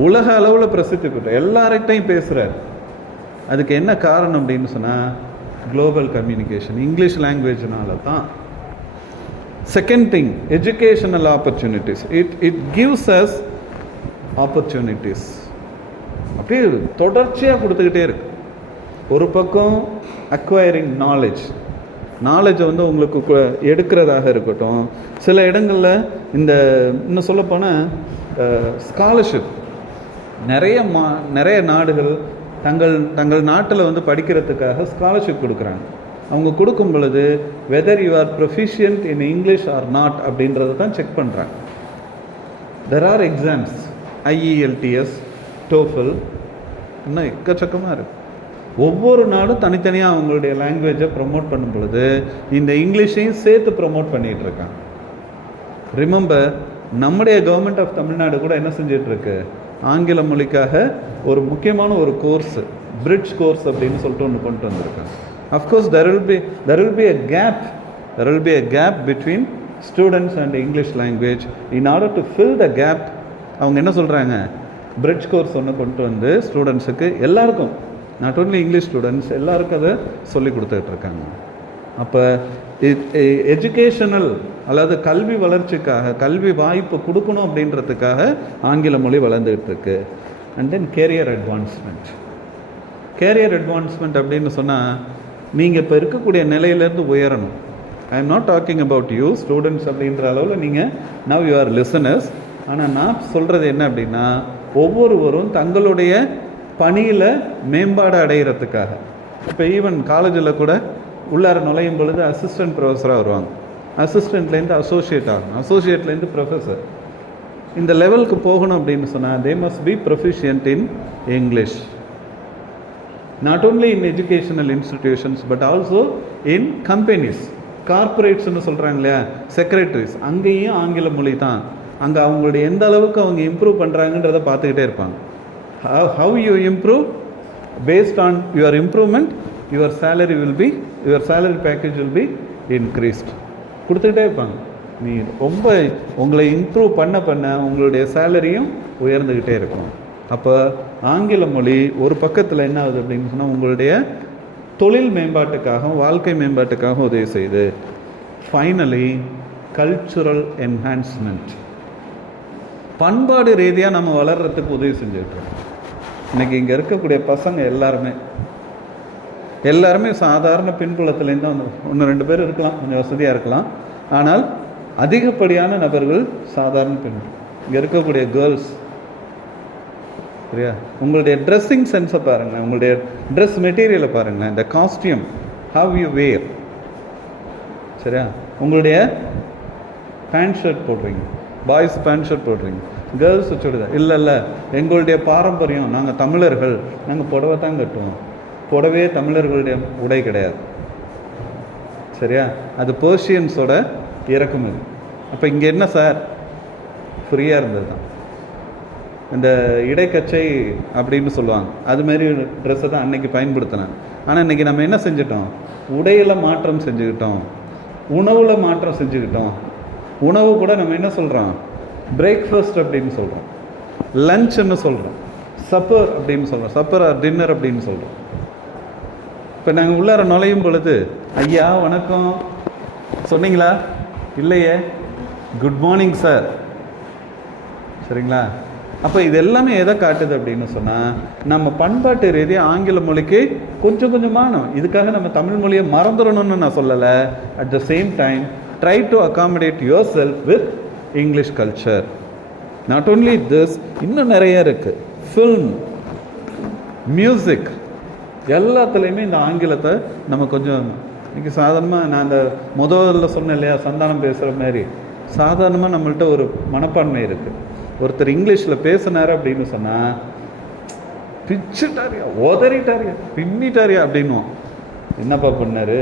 உலக அளவில் பிரசித்தி பெற்ற எல்லார்கிட்டையும் பேசுகிறார். அதுக்கு என்ன காரணம் அப்படின்னு சொன்னால் குளோபல் கம்யூனிகேஷன், இங்கிலீஷ் லாங்குவேஜ்னால தான். Second thing, educational opportunities. It gives us opportunities. அப்படியே தொடர்ச்சியாக கொடுத்துக்கிட்டே இருக்கு. ஒரு பக்கம் அக்வயரிங் நாலேஜை வந்து உங்களுக்கு எடுக்கிறதாக இருக்கட்டும். சில இடங்களில் இந்த இன்னும் சொல்லப்போனால் ஸ்காலர்ஷிப், நிறைய நாடுகள் தங்கள் நாட்டில் வந்து படிக்கிறதுக்காக ஸ்காலர்ஷிப் கொடுக்குறாங்க. அவங்க கொடுக்கும் பொழுது whether you are proficient in English or not அப்படின்றத தான் செக் பண்ணுறாங்க. There are exams, IELTS, TOEFL, இன்னும் எக்கச்சக்கமாக இருக்குது. ஒவ்வொரு நாடும் தனித்தனியாக அவங்களுடைய லாங்குவேஜை ப்ரொமோட் பண்ணும் பொழுது இந்த இங்கிலீஷையும் சேர்த்து ப்ரொமோட் பண்ணிகிட்டு இருக்காங்க. ரிமெம்பர், நம்முடைய கவர்மெண்ட் ஆஃப் தமிழ்நாடு கூட என்ன செஞ்சிட்ருக்கு, ஆங்கில மொழிக்காக ஒரு முக்கியமான ஒரு கோர்ஸ், பிரிட்ஜ் கோர்ஸ் அப்படின்னு சொல்லிட்டு ஒன்று கொண்டு வந்திருக்காங்க. Of course there will be a gap between students and English language. In order to fill the gap, அவங்க என்ன சொல்கிறாங்க, பிரிட்ஜ் கோர்ஸ் ஒன்று கொண்டு வந்து ஸ்டூடெண்ட்ஸுக்கு எல்லாருக்கும், நாட் ஓன்லி இங்கிலீஷ் ஸ்டூடெண்ட்ஸ் எல்லாருக்கும் அதை சொல்லி கொடுத்துட்ருக்காங்க. அப்போ எஜுகேஷனல் அதாவது கல்வி வளர்ச்சிக்காக, கல்வி வாய்ப்பு கொடுக்கணும் அப்படின்றதுக்காக ஆங்கில மொழி வளர்ந்துகிட்டு இருக்கு. அண்ட் தென் கேரியர் அட்வான்ஸ்மெண்ட் அப்படின்னு சொன்னால், நீங்கள் இப்போ இருக்கக்கூடிய நிலையிலேருந்து உயரணும். I am not talking about you students அப்படின்ற அளவில் நீங்கள் நவ் யூ ஆர் லிசனர்ஸ். ஆனால் நான் சொல்கிறது என்ன அப்படின்னா, ஒவ்வொருவரும் தங்களுடைய பணியில் மேம்பாடு அடைகிறதுக்காக, இப்போ ஈவன் காலேஜில் கூட உள்ளார நுழையும் பொழுது அசிஸ்டன்ட் ப்ரொஃபஸராக வருவாங்க, அசிஸ்டண்ட்லேருந்து அசோசியேட் ஆகணும், அசோசியேட்லேருந்து ப்ரொஃபஸர். இந்த லெவலுக்கு போகணும் அப்படின்னு சொன்னால் they must be proficient in English. Not only in educational institutions but also in companies, கார்பரேட்ஸ்னு சொல்கிறாங்க இல்லையா, செக்ரட்டரிஸ், அங்கேயும் ஆங்கில மொழி தான். அங்கே அவங்களுடைய எந்த அளவுக்கு அவங்க இம்ப்ரூவ் பண்ணுறாங்கன்றதை பார்த்துக்கிட்டே இருப்பாங்க. how you improve, based on your improvement your salary package will be increased. கொடுத்துக்கிட்டே இருப்பாங்க. நீ ரொம்ப உங்களை இம்ப்ரூவ் பண்ண உங்களுடைய சேலரியும் உயர்ந்துக்கிட்டே இருக்கும். அப்போ ஆங்கில மொழி ஒரு பக்கத்தில் என்ன ஆகுது அப்படின்னு சொன்னால், உங்களுடைய தொழில் மேம்பாட்டுக்காகவும் வாழ்க்கை மேம்பாட்டுக்காகவும் உதவி செய்யுது. ஃபைனலி கல்ச்சுரல் என்ஹான்ஸ்மெண்ட், பண்பாடு ரீதியாக நம்ம வளர்கிறதுக்கு உதவி செஞ்சுருக்கோம். இன்றைக்கி இங்கே இருக்கக்கூடிய பசங்க எல்லாருமே சாதாரண பின்புலத்துலேருந்து வந்து 1-2 பேர் இருக்கலாம், கொஞ்சம் வசதியாக இருக்கலாம். ஆனால் அதிகப்படியான நபர்கள் சாதாரண பெண்கள். இங்கே இருக்கக்கூடிய கேர்ள்ஸ், சரியா, உங்களுடைய ட்ரெஸ்ஸிங் சென்ஸை பாருங்கள், உங்களுடைய ட்ரெஸ் மெட்டீரியலை பாருங்களேன், இந்த காஸ்டியூம், ஹவ் யூ வேர், சரியா, உங்களுடைய பேண்ட் ஷர்ட் போடுறீங்க, பாய்ஸ் பேண்ட் ஷர்ட் போடுறீங்க, கேர்ள்ஸ் சுடிதார். இல்லை எங்களுடைய பாரம்பரியம், நாங்கள் தமிழர்கள், நாங்கள் புடவை தான் கட்டுவோம். புடவே தமிழர்களுடைய உடை கிடையாது, சரியா, அது பெர்ஷியன்ஸோட இறக்குமதி. அப்போ இங்கே என்ன சார், ஃப்ரீயாக இருந்தது தான். இந்த இடைக்கச்சை அப்படின்னு சொல்லுவாங்க, அதுமாரி ட்ரெஸ்ஸை தான் அன்றைக்கி பயன்படுத்தினேன். ஆனால் இன்றைக்கி நம்ம என்ன செஞ்சிட்டோம், உடையில் மாற்றம் செஞ்சுக்கிட்டோம், உணவில் மாற்றம் செஞ்சுக்கிட்டோம். உணவு கூட நம்ம என்ன சொல்கிறோம், பிரேக்ஃபாஸ்ட் அப்படின்னு சொல்கிறோம், லஞ்சுன்னு சொல்கிறோம், சப்பர் அப்படின்னு சொல்கிறோம், சப்பர் ஆர் டின்னர் அப்படின்னு சொல்கிறோம். இப்போ நாங்கள் உள்ளார நுழையும் பொழுது, ஐயா வணக்கம் சொன்னீங்களா, இல்லையே, குட் மார்னிங் சார், சரிங்களா. அப்போ இது எல்லாமே எதை காட்டுது அப்படின்னு சொன்னால், நம்ம பண்பாட்டு ரீதியாக ஆங்கில மொழிக்கு கொஞ்சம் கொஞ்சமான, இதுக்காக நம்ம தமிழ் மொழியை மறந்துடணும்னு நான் சொல்லலை. At the same time try to accommodate your self with English culture. Not only this, இன்னும் நிறைய இருக்குது. ஃபில்ம், மியூசிக், எல்லாத்துலேயுமே இந்த ஆங்கிலத்தை நம்ம கொஞ்சம் இன்றைக்கி சாதாரணமாக, நான் அந்த முதல்ல சொன்னேன் இல்லையா, சந்தானம் பேசுகிற மாதிரி சாதாரணமாக நம்மள்ட்ட ஒரு மனப்பான்மை இருக்குது. ஒருத்தர் இங்கிலீஷில் பேசினார் அப்படின்னு சொன்னால், பிச்சுட்டாரியா, உதறிட்டாரியா, பின்னிட்டாரியா அப்படின்னுவோம். என்னப்பா பண்ணார்,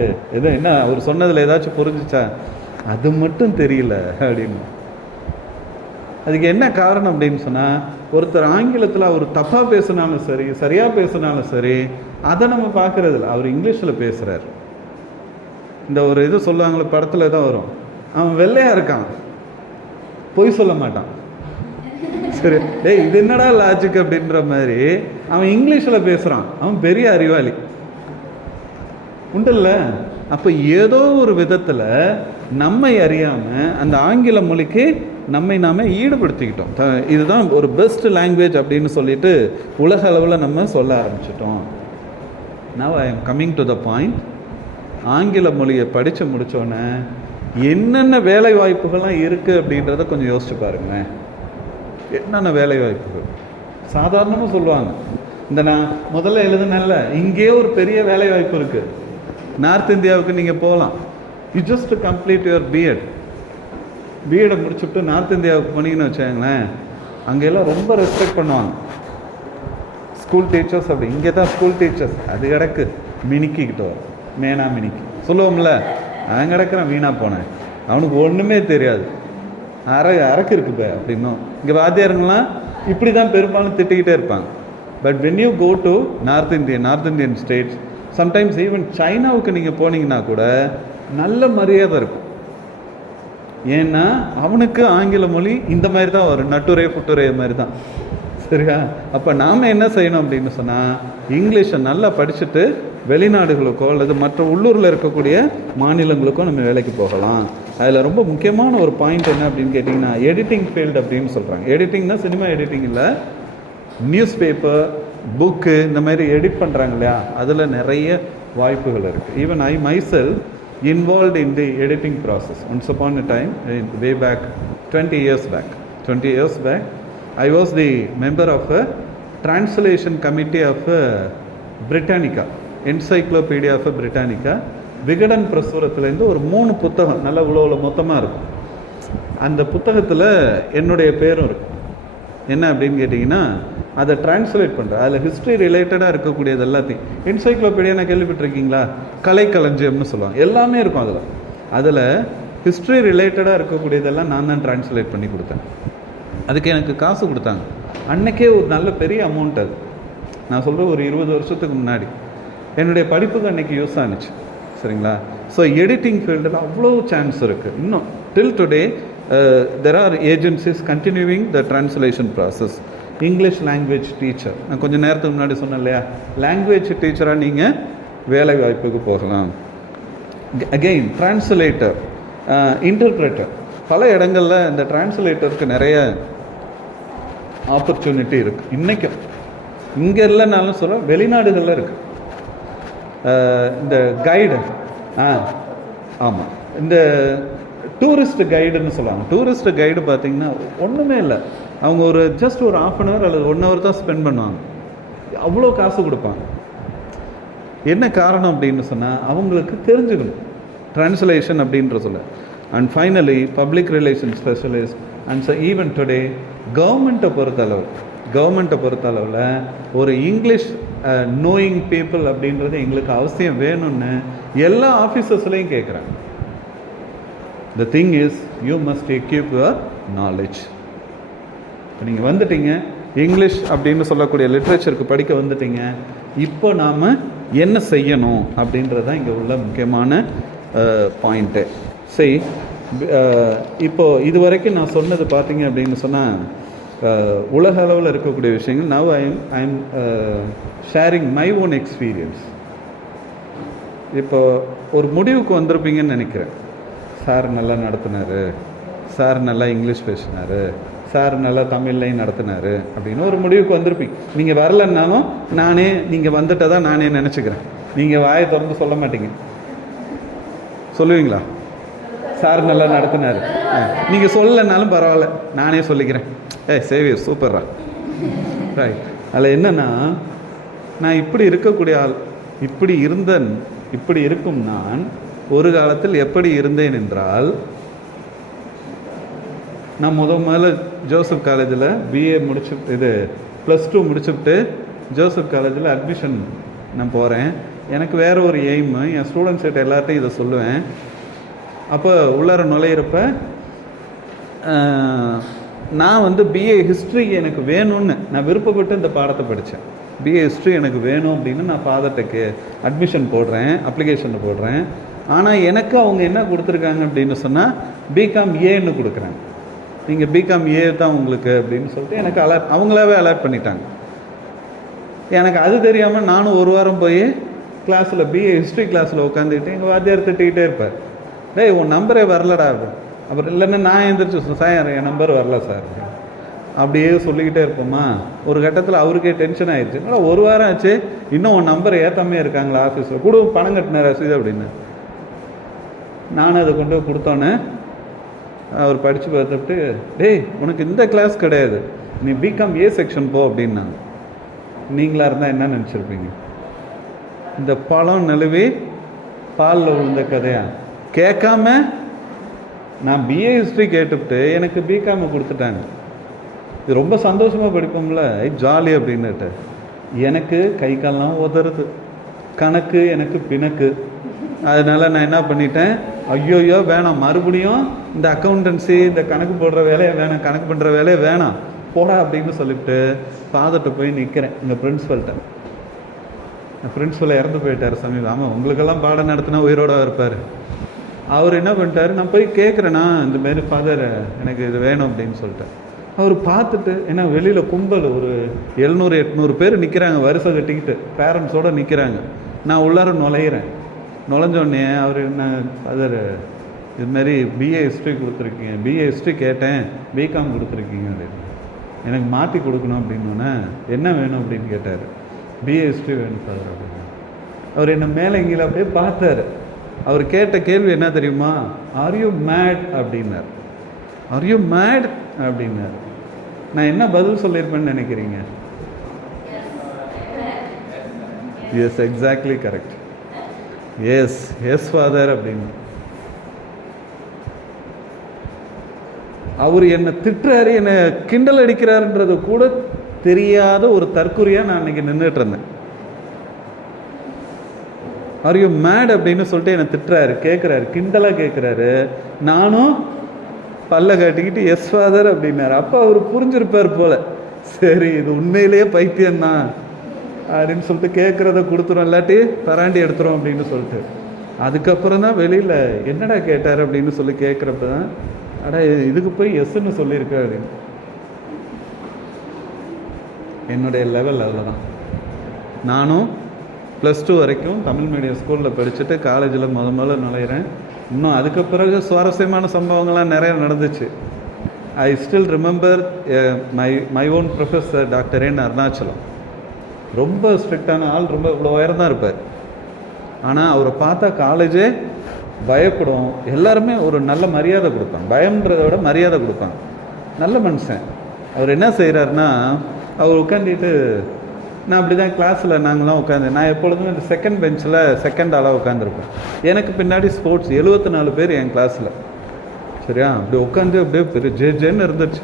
என்ன அவர் சொன்னதில் ஏதாச்சும் புரிஞ்சிச்சா, அது மட்டும் தெரியல அப்படின்னு. அதுக்கு என்ன காரணம் அப்படின்னு சொன்னால், ஒருத்தர் ஆங்கிலத்தில் அவர் தப்பாக பேசினாலும் சரி, சரியாக பேசினாலும் சரி, அதை நம்ம பார்க்குறதில்ல. அவர் இங்கிலீஷில் பேசுகிறார். இந்த ஒரு இது சொல்லுவாங்களே, படத்தில் தான் வரும், அவன் வெள்ளையாக இருக்கான், பொய் சொல்ல மாட்டான், சரி, டேய் இது என்னடா லாஜிக் அப்படின்ற மாதிரி அவன் இங்கிலீஷில் பேசுகிறான், அவன் பெரிய அறிவாளி உண்டுல்ல. அப்போ ஏதோ ஒரு விதத்தில் நம்மை அறியாமல் அந்த ஆங்கில மொழிக்கு நம்மை நாம ஈடுபடுத்திக்கிட்டோம். இதுதான் ஒரு பெஸ்ட் லாங்குவேஜ் அப்படின்னு சொல்லிட்டு உலக அளவில் நம்ம சொல்ல ஆரம்பிச்சிட்டோம். Now I am coming to the point. ஆங்கில மொழியை படித்து முடித்தோடனே என்னென்ன வேலை வாய்ப்புகள்லாம் இருக்குது அப்படின்றத கொஞ்சம் யோசிச்சு பாருங்களேன். என்னென்ன வேலை வாய்ப்புகள், சாதாரணமாக சொல்லுவாங்க. இந்த நான் முதல்ல எழுதுனேன்ல, இங்கேயே ஒரு பெரிய வேலை வாய்ப்பு இருக்குது. நார்த் இந்தியாவுக்கு நீங்கள் போகலாம். யூ ஜஸ்ட் கம்ப்ளீட் யுவர் பிஎடை முடிச்சுட்டு நார்த் இந்தியாவுக்கு போனீங்கன்னு வச்சுக்கோங்களேன், அங்கெல்லாம் ரொம்ப ரெஸ்பெக்ட் பண்ணுவாங்க. ஸ்கூல் டீச்சர்ஸ் அப்படி, இங்கே தான் ஸ்கூல் டீச்சர்ஸ் அது கிடக்கு மினிக்கிக்கிட்டு வரும், மேனா மினிக்கி சொல்லுவோம்ல, அவன் கிடக்குறான் வீணா போனேன், அவனுக்கு ஒன்றுமே தெரியாது, அரக்கு இருக்கு பே அப்படின்னும். இங்கே வாத்தியாருங்களாம் இப்படி தான் பெரும்பாலும் திட்டிக்கிட்டே இருப்பாங்க. But when you go to North Indian states, sometimes even சைனாவுக்கு நீங்கள் போனீங்கன்னா கூட நல்ல மரியாதை இருக்கும். ஏன்னா அவனுக்கு ஆங்கில மொழி இந்த மாதிரி தான் வரும், நட்டுரை புட்டுரை மாதிரி தான். சரியா? அப்போ நாம் என்ன செய்யணும் அப்படின்னு சொன்னால், இங்கிலீஷை நல்லா படிச்சுட்டு வெளிநாடுகளுக்கோ அல்லது மற்ற உள்ளூரில் இருக்கக்கூடிய மாநிலங்களுக்கோ நம்ம வேலைக்கு போகலாம். அதில் ரொம்ப முக்கியமான ஒரு பாயிண்ட் என்ன அப்படின்னு கேட்டிங்கன்னா, எடிட்டிங் ஃபீல்டு அப்படின்னு சொல்கிறாங்க. எடிட்டிங்னா சினிமா எடிட்டிங் இல்லை, நியூஸ் பேப்பர் புக்கு இந்த மாதிரி எடிட் பண்ணுறாங்க இல்லையா, அதில் நிறைய வாய்ப்புகள் இருக்குது. Even I myself involved in the editing process. Once upon a time, way back 20 years back, I was the member of a translation committee of Britannica, Encyclopedia of Britannica. Vikatan பிரசுரத்துலேருந்து ஒரு 3 புத்தகம் நல்ல உலகில் மொத்தமாக இருக்கும். அந்த புத்தகத்தில் என்னுடைய பேரும் இருக்கும். என்ன அப்படின்னு கேட்டிங்கன்னா, அதை டிரான்ஸ்லேட் பண்ணுறேன். அதில் ஹிஸ்ட்ரி ரிலேட்டடாக இருக்கக்கூடியது எல்லாத்தையும், என்சைக்ளோபீடியா நான் கேள்விப்பட்டிருக்கீங்களா, கலைக்களஞ்சியம்னு சொல்லுவாங்க, எல்லாமே இருக்கும் அதில் ஹிஸ்ட்ரி ரிலேட்டடாக இருக்கக்கூடியதெல்லாம் நான் தான் டிரான்ஸ்லேட் பண்ணி கொடுத்தேன். அதுக்கு எனக்கு காசு கொடுத்தாங்க. அன்றைக்கே ஒரு நல்ல பெரிய அமௌண்ட். அது நான் சொல்கிறேன் ஒரு 20 வருஷத்துக்கு முன்னாடி என்னுடைய படிப்புக்கு அன்றைக்கி யூஸ் ஆனிச்சு. சரிங்களா? ஸோ எடிட்டிங் ஃபீல்டில் அவ்வளோ சான்ஸ் இருக்குது. இன்னும் till today there are agencies continuing the translation process. English language teacher, நான் கொஞ்சம் நேரத்துக்கு முன்னாடி சொன்னேன் இல்லையா, லாங்குவேஜ் டீச்சராக நீங்கள் வேலை வாய்ப்புக்கு போகலாம். அகெயின் டிரான்ஸ்லேட்டர், இன்டர்பிரேட்டர், பல இடங்களில் இந்த டிரான்ஸ்லேட்டருக்கு நிறைய ஆப்பர்ச்சுனிட்டி இருக்குது. இன்றைக்கும் இங்கே இல்லைனாலும் சொல்கிறேன், வெளிநாடுகளில் இருக்குது. இந்த கைடு, ஆமாம், இந்த டூரிஸ்ட் கைடுன்னு சொல்லுவாங்க. டூரிஸ்ட் கைடு பார்த்திங்கன்னா ஒன்றுமே இல்லை, அவங்க ஒரு ஜஸ்ட் ஒரு 1/2 hour அல்லது 1 hour தான் ஸ்பெண்ட் பண்ணுவாங்க. அவ்வளோ காசு கொடுப்பாங்க. என்ன காரணம் அப்படின்னு சொன்னால், அவங்களுக்கு தெரிஞ்சுக்கணும் ட்ரான்ஸ்லேஷன் அப்படின்ற சொல்ல. And finally public relation specialist. And so even today கவர்மெண்ட்டை பொறுத்தளவில் ஒரு இங்கிலீஷ் நோயிங் பீப்புள் அப்படின்றது எங்களுக்கு அவசியம் வேணும்னு எல்லா ஆஃபீஸர்ஸ்லையும் கேட்குறாங்க. The thing is, you must equip your knowledge. இப்போ நீங்கள் வந்துட்டீங்க, இங்கிலீஷ் அப்படின்னு சொல்லக்கூடிய லிட்ரேச்சருக்கு படிக்க வந்துட்டீங்க, இப்போ நாம் என்ன செய்யணும் அப்படின்றது தான் இங்கே உள்ள முக்கியமான பாயிண்ட்டு. சரி, இப்போது இது வரைக்கும் நான் சொன்னது பார்த்தீங்க அப்படின்னு சொன்னால் உலக அளவில் இருக்கக்கூடிய விஷயங்கள். Now I am sharing my own experience. இப்போ ஒரு முடிவுக்கு வந்திருப்பீங்கன்னு நினைக்கிறேன். சார் நல்லா நடத்தினார், சார் நல்லா இங்கிலீஷ் பேசினார், சார் நல்லா தமிழ்லையும் நடத்தினார் அப்படின்னு ஒரு முடிவுக்கு வந்திருப்பீங்க. நீங்கள் வரலன்னாலும் நீங்கள் வந்துட்டதா நானே நினச்சிக்கிறேன். நீங்கள் வாயை திறந்து சொல்ல மாட்டீங்க, சொல்லுவீங்களா? சார் நல்லா நடத்தினார். நீங்கள் சொல்லலைன்னாலும் பரவாயில்ல, நானே சொல்லிக்கிறேன். சேவியர் சூப்பர்ரா, ரைட். அதில் என்னென்னா, நான் இப்படி இருக்கக்கூடிய ஆள், இப்படி இருக்கும் நான் ஒரு காலத்தில் எப்படி இருந்தேன் என்றால், நான் முதல்ல ஜோசப் காலேஜில் பிஏ முடிச்சுட்டு +2 முடிச்சுட்டு ஜோசப் காலேஜில் அட்மிஷன் நான் போகிறேன். எனக்கு வேறு ஒரு எய்மு, என் ஸ்டூடெண்ட்ஸ் கிட்ட எல்லார்ட்டையும் இதை சொல்லுவேன். அப்போ உள்ளார நுழையிறப்ப நான் பிஏ ஹிஸ்ட்ரி எனக்கு வேணும்னு நான் விருப்பப்பட்டு இந்த பாடத்தை படித்தேன். பிஏ ஹிஸ்ட்ரி எனக்கு வேணும் அப்படின்னு நான் ஃபாதர்கிட்ட அட்மிஷன் போடுறேன், அப்ளிகேஷனில் போடுறேன். ஆனால் எனக்கு அவங்க என்ன கொடுத்துருக்காங்க அப்படின்னு சொன்னால், பிகாம் ஏன்னு கொடுக்குறாங்க. நீங்கள் பிகாம் ஏ தான் உங்களுக்கு அப்படின்னு சொல்லிட்டு எனக்கு அவங்களாவே அலர்ட் பண்ணிட்டாங்க. எனக்கு அது தெரியாமல் நானும் ஒரு வாரம் போய் கிளாஸில் பிஏ ஹிஸ்ட்ரி கிளாஸில் உட்காந்துக்கிட்டு எங்கள் வாத்தியார் திட்டிக்கிட்டே இருப்பார். டேய், உன் நம்பரே வரலடா. அப்புறம் இல்லைன்னா நான் எழுந்திரிச்சு, சார் என் நம்பர் வரல சார், அப்படியே சொல்லிக்கிட்டே இருப்போமா. ஒரு கட்டத்தில் அவருக்கே டென்ஷன் ஆயிடுச்சு. ஆனால் ஒரு வாரம் ஆச்சு, இன்னும் உன் நம்பர் ஏற்றாமே இருக்காங்களா ஆஃபீஸில், கூட பணம் கட்டின ரசீது அப்படின்னு. நானும் அதை கொண்டு கொடுத்தோன்னே அவர் படித்து பார்த்துட்டு, டேய் உனக்கு இந்த கிளாஸ் கிடையாது, நீ பிகாம் ஏ செக்ஷன் போ அப்படின்னாங்க. நீங்களாக இருந்தால் என்ன நினச்சிருப்பீங்க? இந்த பழம் நழுவி பாலில் விழுந்த கதையா? கேட்காம நான் பிஏ ஹிஸ்ட்ரி கேட்டுவிட்டு எனக்கு பிகாம் கொடுத்துட்டாங்க. இது ரொம்ப சந்தோஷமாக படிப்போம்ல, ஜாலி அப்படின்னுட்டு. எனக்கு கை கால்லாம் உதறுது, கணக்கு எனக்கு பிணக்கு. அதனால் நான் என்ன பண்ணிட்டேன், ஐயோயோ வேணாம், மறுபடியும் இந்த அக்கௌண்டன்சி இந்த கணக்கு போடுற வேலையை வேணாம், கணக்கு பண்ணுற வேலையை வேணாம், போடா அப்படின்னு சொல்லிவிட்டு ஃபாதர்கிட்ட போய் நிற்கிறேன். எங்கள் பிரின்ஸிபல்கிட்ட. பிரின்ஸிபல் இறந்து போயிட்டார் சமீபம். ஆமாம், உங்களுக்கெல்லாம் பாடம் நடத்தினா உயிரோட இருப்பார். அவர் என்ன பண்ணிட்டார், நான் போய் கேட்குறேன்னா இந்த மாரி ஃபாதர் எனக்கு இது வேணும் அப்படின்னு சொல்லிட்டேன். அவர் பார்த்துட்டு, ஏன்னா வெளியில் கும்பல் ஒரு 700-800 பேர் நிற்கிறாங்க, வரிசை கட்டிக்கிட்டு பேரண்ட்ஸோடு நிற்கிறாங்க. நான் உள்ளார நுழையிறேன். நுழைஞ்சோடனே அவர் என்ன, ஃபாதர் இதுமாரி பிஏ ஹிஸ்ட்ரி கொடுத்துருக்கீங்க, பிஏ ஹிஸ்ட்ரி கேட்டேன், பிகாம் கொடுத்துருக்கீங்க அப்படின்னு. எனக்கு மாற்றி கொடுக்கணும் அப்படின்னோடனே என்ன வேணும் அப்படின்னு கேட்டார். பிஏ ஹிஸ்ட்ரி வேணும் ஃபாதர் அப்படின்னு. அவர் என்னை மேலே இங்கே அப்படியே பார்த்தார். அவர் கேட்ட கேள்வி என்ன தெரியுமா? ஆர் யூ மேட் அப்படின்னார். ஆர் யூ மேட் அப்படின்னார். நான் என்ன பதில் சொல்லியிருப்பேன்னு நினைக்கிறீங்க? Yes, exactly correct. Yes yes father அப்படின்னு. அவர் என்னை திட்டுறாரு, என்னை கிண்டல் அடிக்கிறாருன்றது கூட தெரியாத ஒரு தற்குறியாக நான் இன்னைக்கு நின்றுட்டு இருந்தேன். ஆர் யூ மேட் அப்படின்னு சொல்லிட்டு என்னை திட்டுறாரு, கேட்குறாரு, கிண்டலாக கேட்குறாரு. நானும் பல்ல காட்டிக்கிட்டு எஸ் ஃபாதர் அப்படின்னாரு. அப்போ அவர் புரிஞ்சிருப்பார் போல, சரி இது உண்மையிலேயே பைத்தியம்தான் அப்படின்னு சொல்லிட்டு கேட்குறத கொடுத்துரும், இல்லாட்டி பராண்டி எடுத்துரும் அப்படின்னு சொல்லிட்டு. அதுக்கப்புறம் தான் வெளியில் என்னடா கேட்டார் அப்படின்னு சொல்லி கேட்குறப்ப தான், அடா இதுக்கு போய் எஸ்ன்னு சொல்லியிருக்க அப்படின்னு. என்னுடைய லெவல் அதில் தான். நானும் +2 வரைக்கும் தமிழ் மீடியம் ஸ்கூலில் படிச்சுட்டு காலேஜில் முதல்ல நுழையிறேன். இன்னும் அதுக்கு பிறகு சுவாரஸ்யமான சம்பவங்கள்லாம் நிறைய நடந்துச்சு. I still remember my own professor doctor N Arunachalam. ரொம்ப ஸ்ட்ரிக்டான ஆள், ரொம்ப இவ்வளோ உயரம் தான் இருப்பார். ஆனால் அவரை பார்த்தா காலேஜே பயப்படும். எல்லாருமே ஒரு நல்ல மரியாதை கொடுப்பாங்க, பயம்ன்றதை விட மரியாதை கொடுப்பாங்க. நல்ல மனுஷன். அவர் என்ன செய்கிறாருன்னா, அவர் உட்காந்துட்டு, நான் அப்படி தான் கிளாஸில் நாங்களாம் உட்காந்து, நான் எப்பொழுதுமே இந்த செகண்ட் பெஞ்சில் செகண்ட் ஆளாக உட்காந்துருப்பேன். எனக்கு பின்னாடி ஸ்போர்ட்ஸ் 74 பேர் என் கிளாஸில். சரியா, அப்படி உட்காந்து அப்படியே பெரிய ஜேன்னு இருந்துச்சு.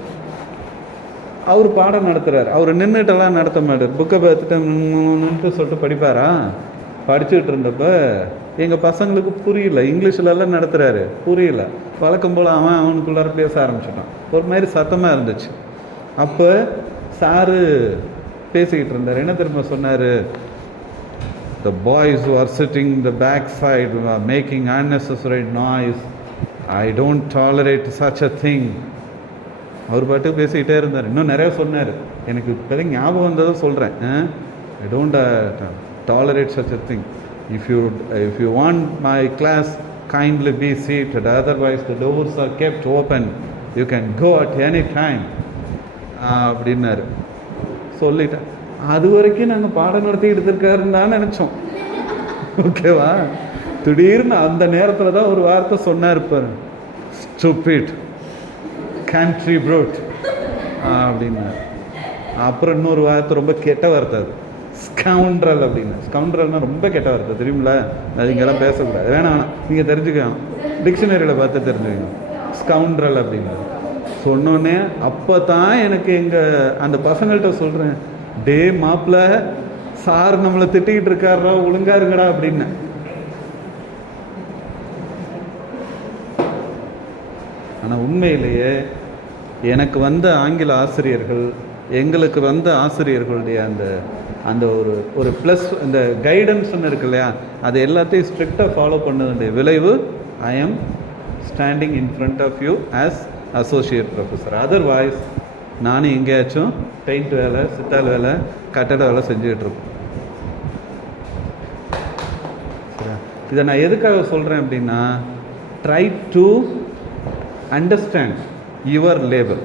அவர் பாடம் நடத்துகிறார். அவர் நின்றுட்டெல்லாம் நடத்த மாட்டார், புக்கை பார்த்துட்டு சொல்லிட்டு படிப்பாரா. படிச்சுட்டு இருந்தப்ப எங்கள் பசங்களுக்கு புரியல, இங்கிலீஷ்லலாம் நடத்துகிறாரு, புரியல. வழக்கம் போல் அவனுக்குள்ளார பேச ஆரம்பிச்சிட்டான். ஒரு மாதிரி சத்தமாக இருந்துச்சு. அப்போ சாரு பேசிக்கிட்டு இருந்தார். என்ன திரும்ப சொன்னார், the boys who are sitting in the back side are making unnecessary noise. I don't tolerate such a thing. அவர் பாட்டு பேசிக்கிட்டே இருந்தார். இன்னும் நிறைய சொன்னார், எனக்கு இப்போதை ஞாபகம் வந்ததை சொல்கிறேன். I don't tolerate such a thing. If you want my class, kindly be seated. Otherwise the doors are kept open. You can go at any time. அப்படின்னாரு. சொல்லிட்டேன். அது வரைக்கும் நாங்கள் பாடம் நடத்திக்கிட்டு இருக்காருன்னு தான் நினச்சோம். ஓகேவா? திடீர்னு அந்த நேரத்தில் தான் ஒரு வார்த்தை சொன்னார் பாரு, ஸ்டூபிட், கண்ட்ரி ப்ரூட் அப்படின்னாரு. அப்புறம் இன்னொரு வார்த்தை, ரொம்ப கெட்ட வார்த்தை, அது ஸ்கவுண்ட்ரல் அப்படின்னு. ஸ்கவுண்ட்ரல்னால் ரொம்ப கெட்ட வார்த்தை, தெரியுமில்ல? அது இங்கெல்லாம் பேசக்கூடாது. வேணாம், நீங்கள் தெரிஞ்சுக்கலாம், டிக்ஷனரியில் பார்த்து தெரிஞ்சுக்கணும். ஸ்கவுண்ட்ரல் அப்படின்னு சொன்னோன்னே அப்போ தான் எனக்கு எங்கள் அந்த பசங்கள்கிட்ட சொல்கிறேன், டே மாப்பிள்ள, சார் நம்மளை திட்டிக்கிட்டு இருக்காரா, ஒழுங்கா இருங்கடா அப்படின்னு. ஆனால் உண்மையிலேயே எனக்கு வந்த ஆங்கில ஆசிரியர்கள், எங்களுக்கு வந்த ஆசிரியர்களுடைய அந்த அந்த ஒரு ப்ளஸ், இந்த கைடன்ஸ்ன்னு இருக்கு இல்லையா, அது எல்லாத்தையும் ஸ்ட்ரிக்டாக ஃபாலோ பண்ணதுடைய விளைவு, I am standing in front of you as associate professor. Otherwise நானும் எங்கேயாச்சும் பெயிண்ட் வேலை, சித்தால் வேலை, கட்டட வேலை செஞ்சுக்கிட்டுருப்பேன். இதை நான் எதுக்காக சொல்கிறேன் அப்படின்னா, try to understand your label.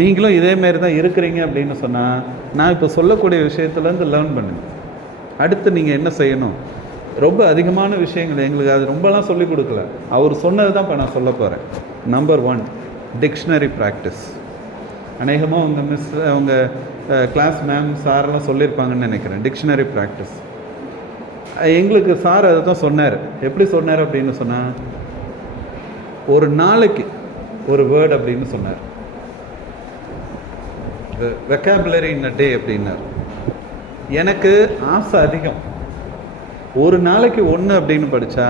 நீங்களும் இதேமாரி தான் இருக்கிறீங்க அப்படின்னு சொன்னால், நான் இப்போ சொல்லக்கூடிய விஷயத்துலேருந்து லேர்ன் பண்ணுங்க. அடுத்து நீங்கள் என்ன செய்யணும், ரொம்ப அதிகமான விஷயங்கள் எங்களுக்கு அது ரொம்பலாம் சொல்லிக் கொடுக்கல, அவர் சொன்னது தான் இப்போ நான் சொல்ல போகிறேன். Number 1, dictionary practice. அநேகமாக உங்கள் மிஸ் உங்கள் கிளாஸ் மேம் சாரெல்லாம் சொல்லியிருப்பாங்கன்னு நினைக்கிறேன். டிக்ஷனரி ப்ராக்டிஸ் எங்களுக்கு சார் அதை தான் சொன்னார். எப்படி சொன்னார் அப்படின்னு சொன்னால், ஒரு நாளைக்கு ஒரு வேர்டு அப்படின்னு சொன்னார். வெக்காபுலரி இன் அ டே அப்படின்னார். எனக்கு ஆசை அதிகம். ஒரு நாளைக்கு ஒன்று அப்படின்னு படித்தா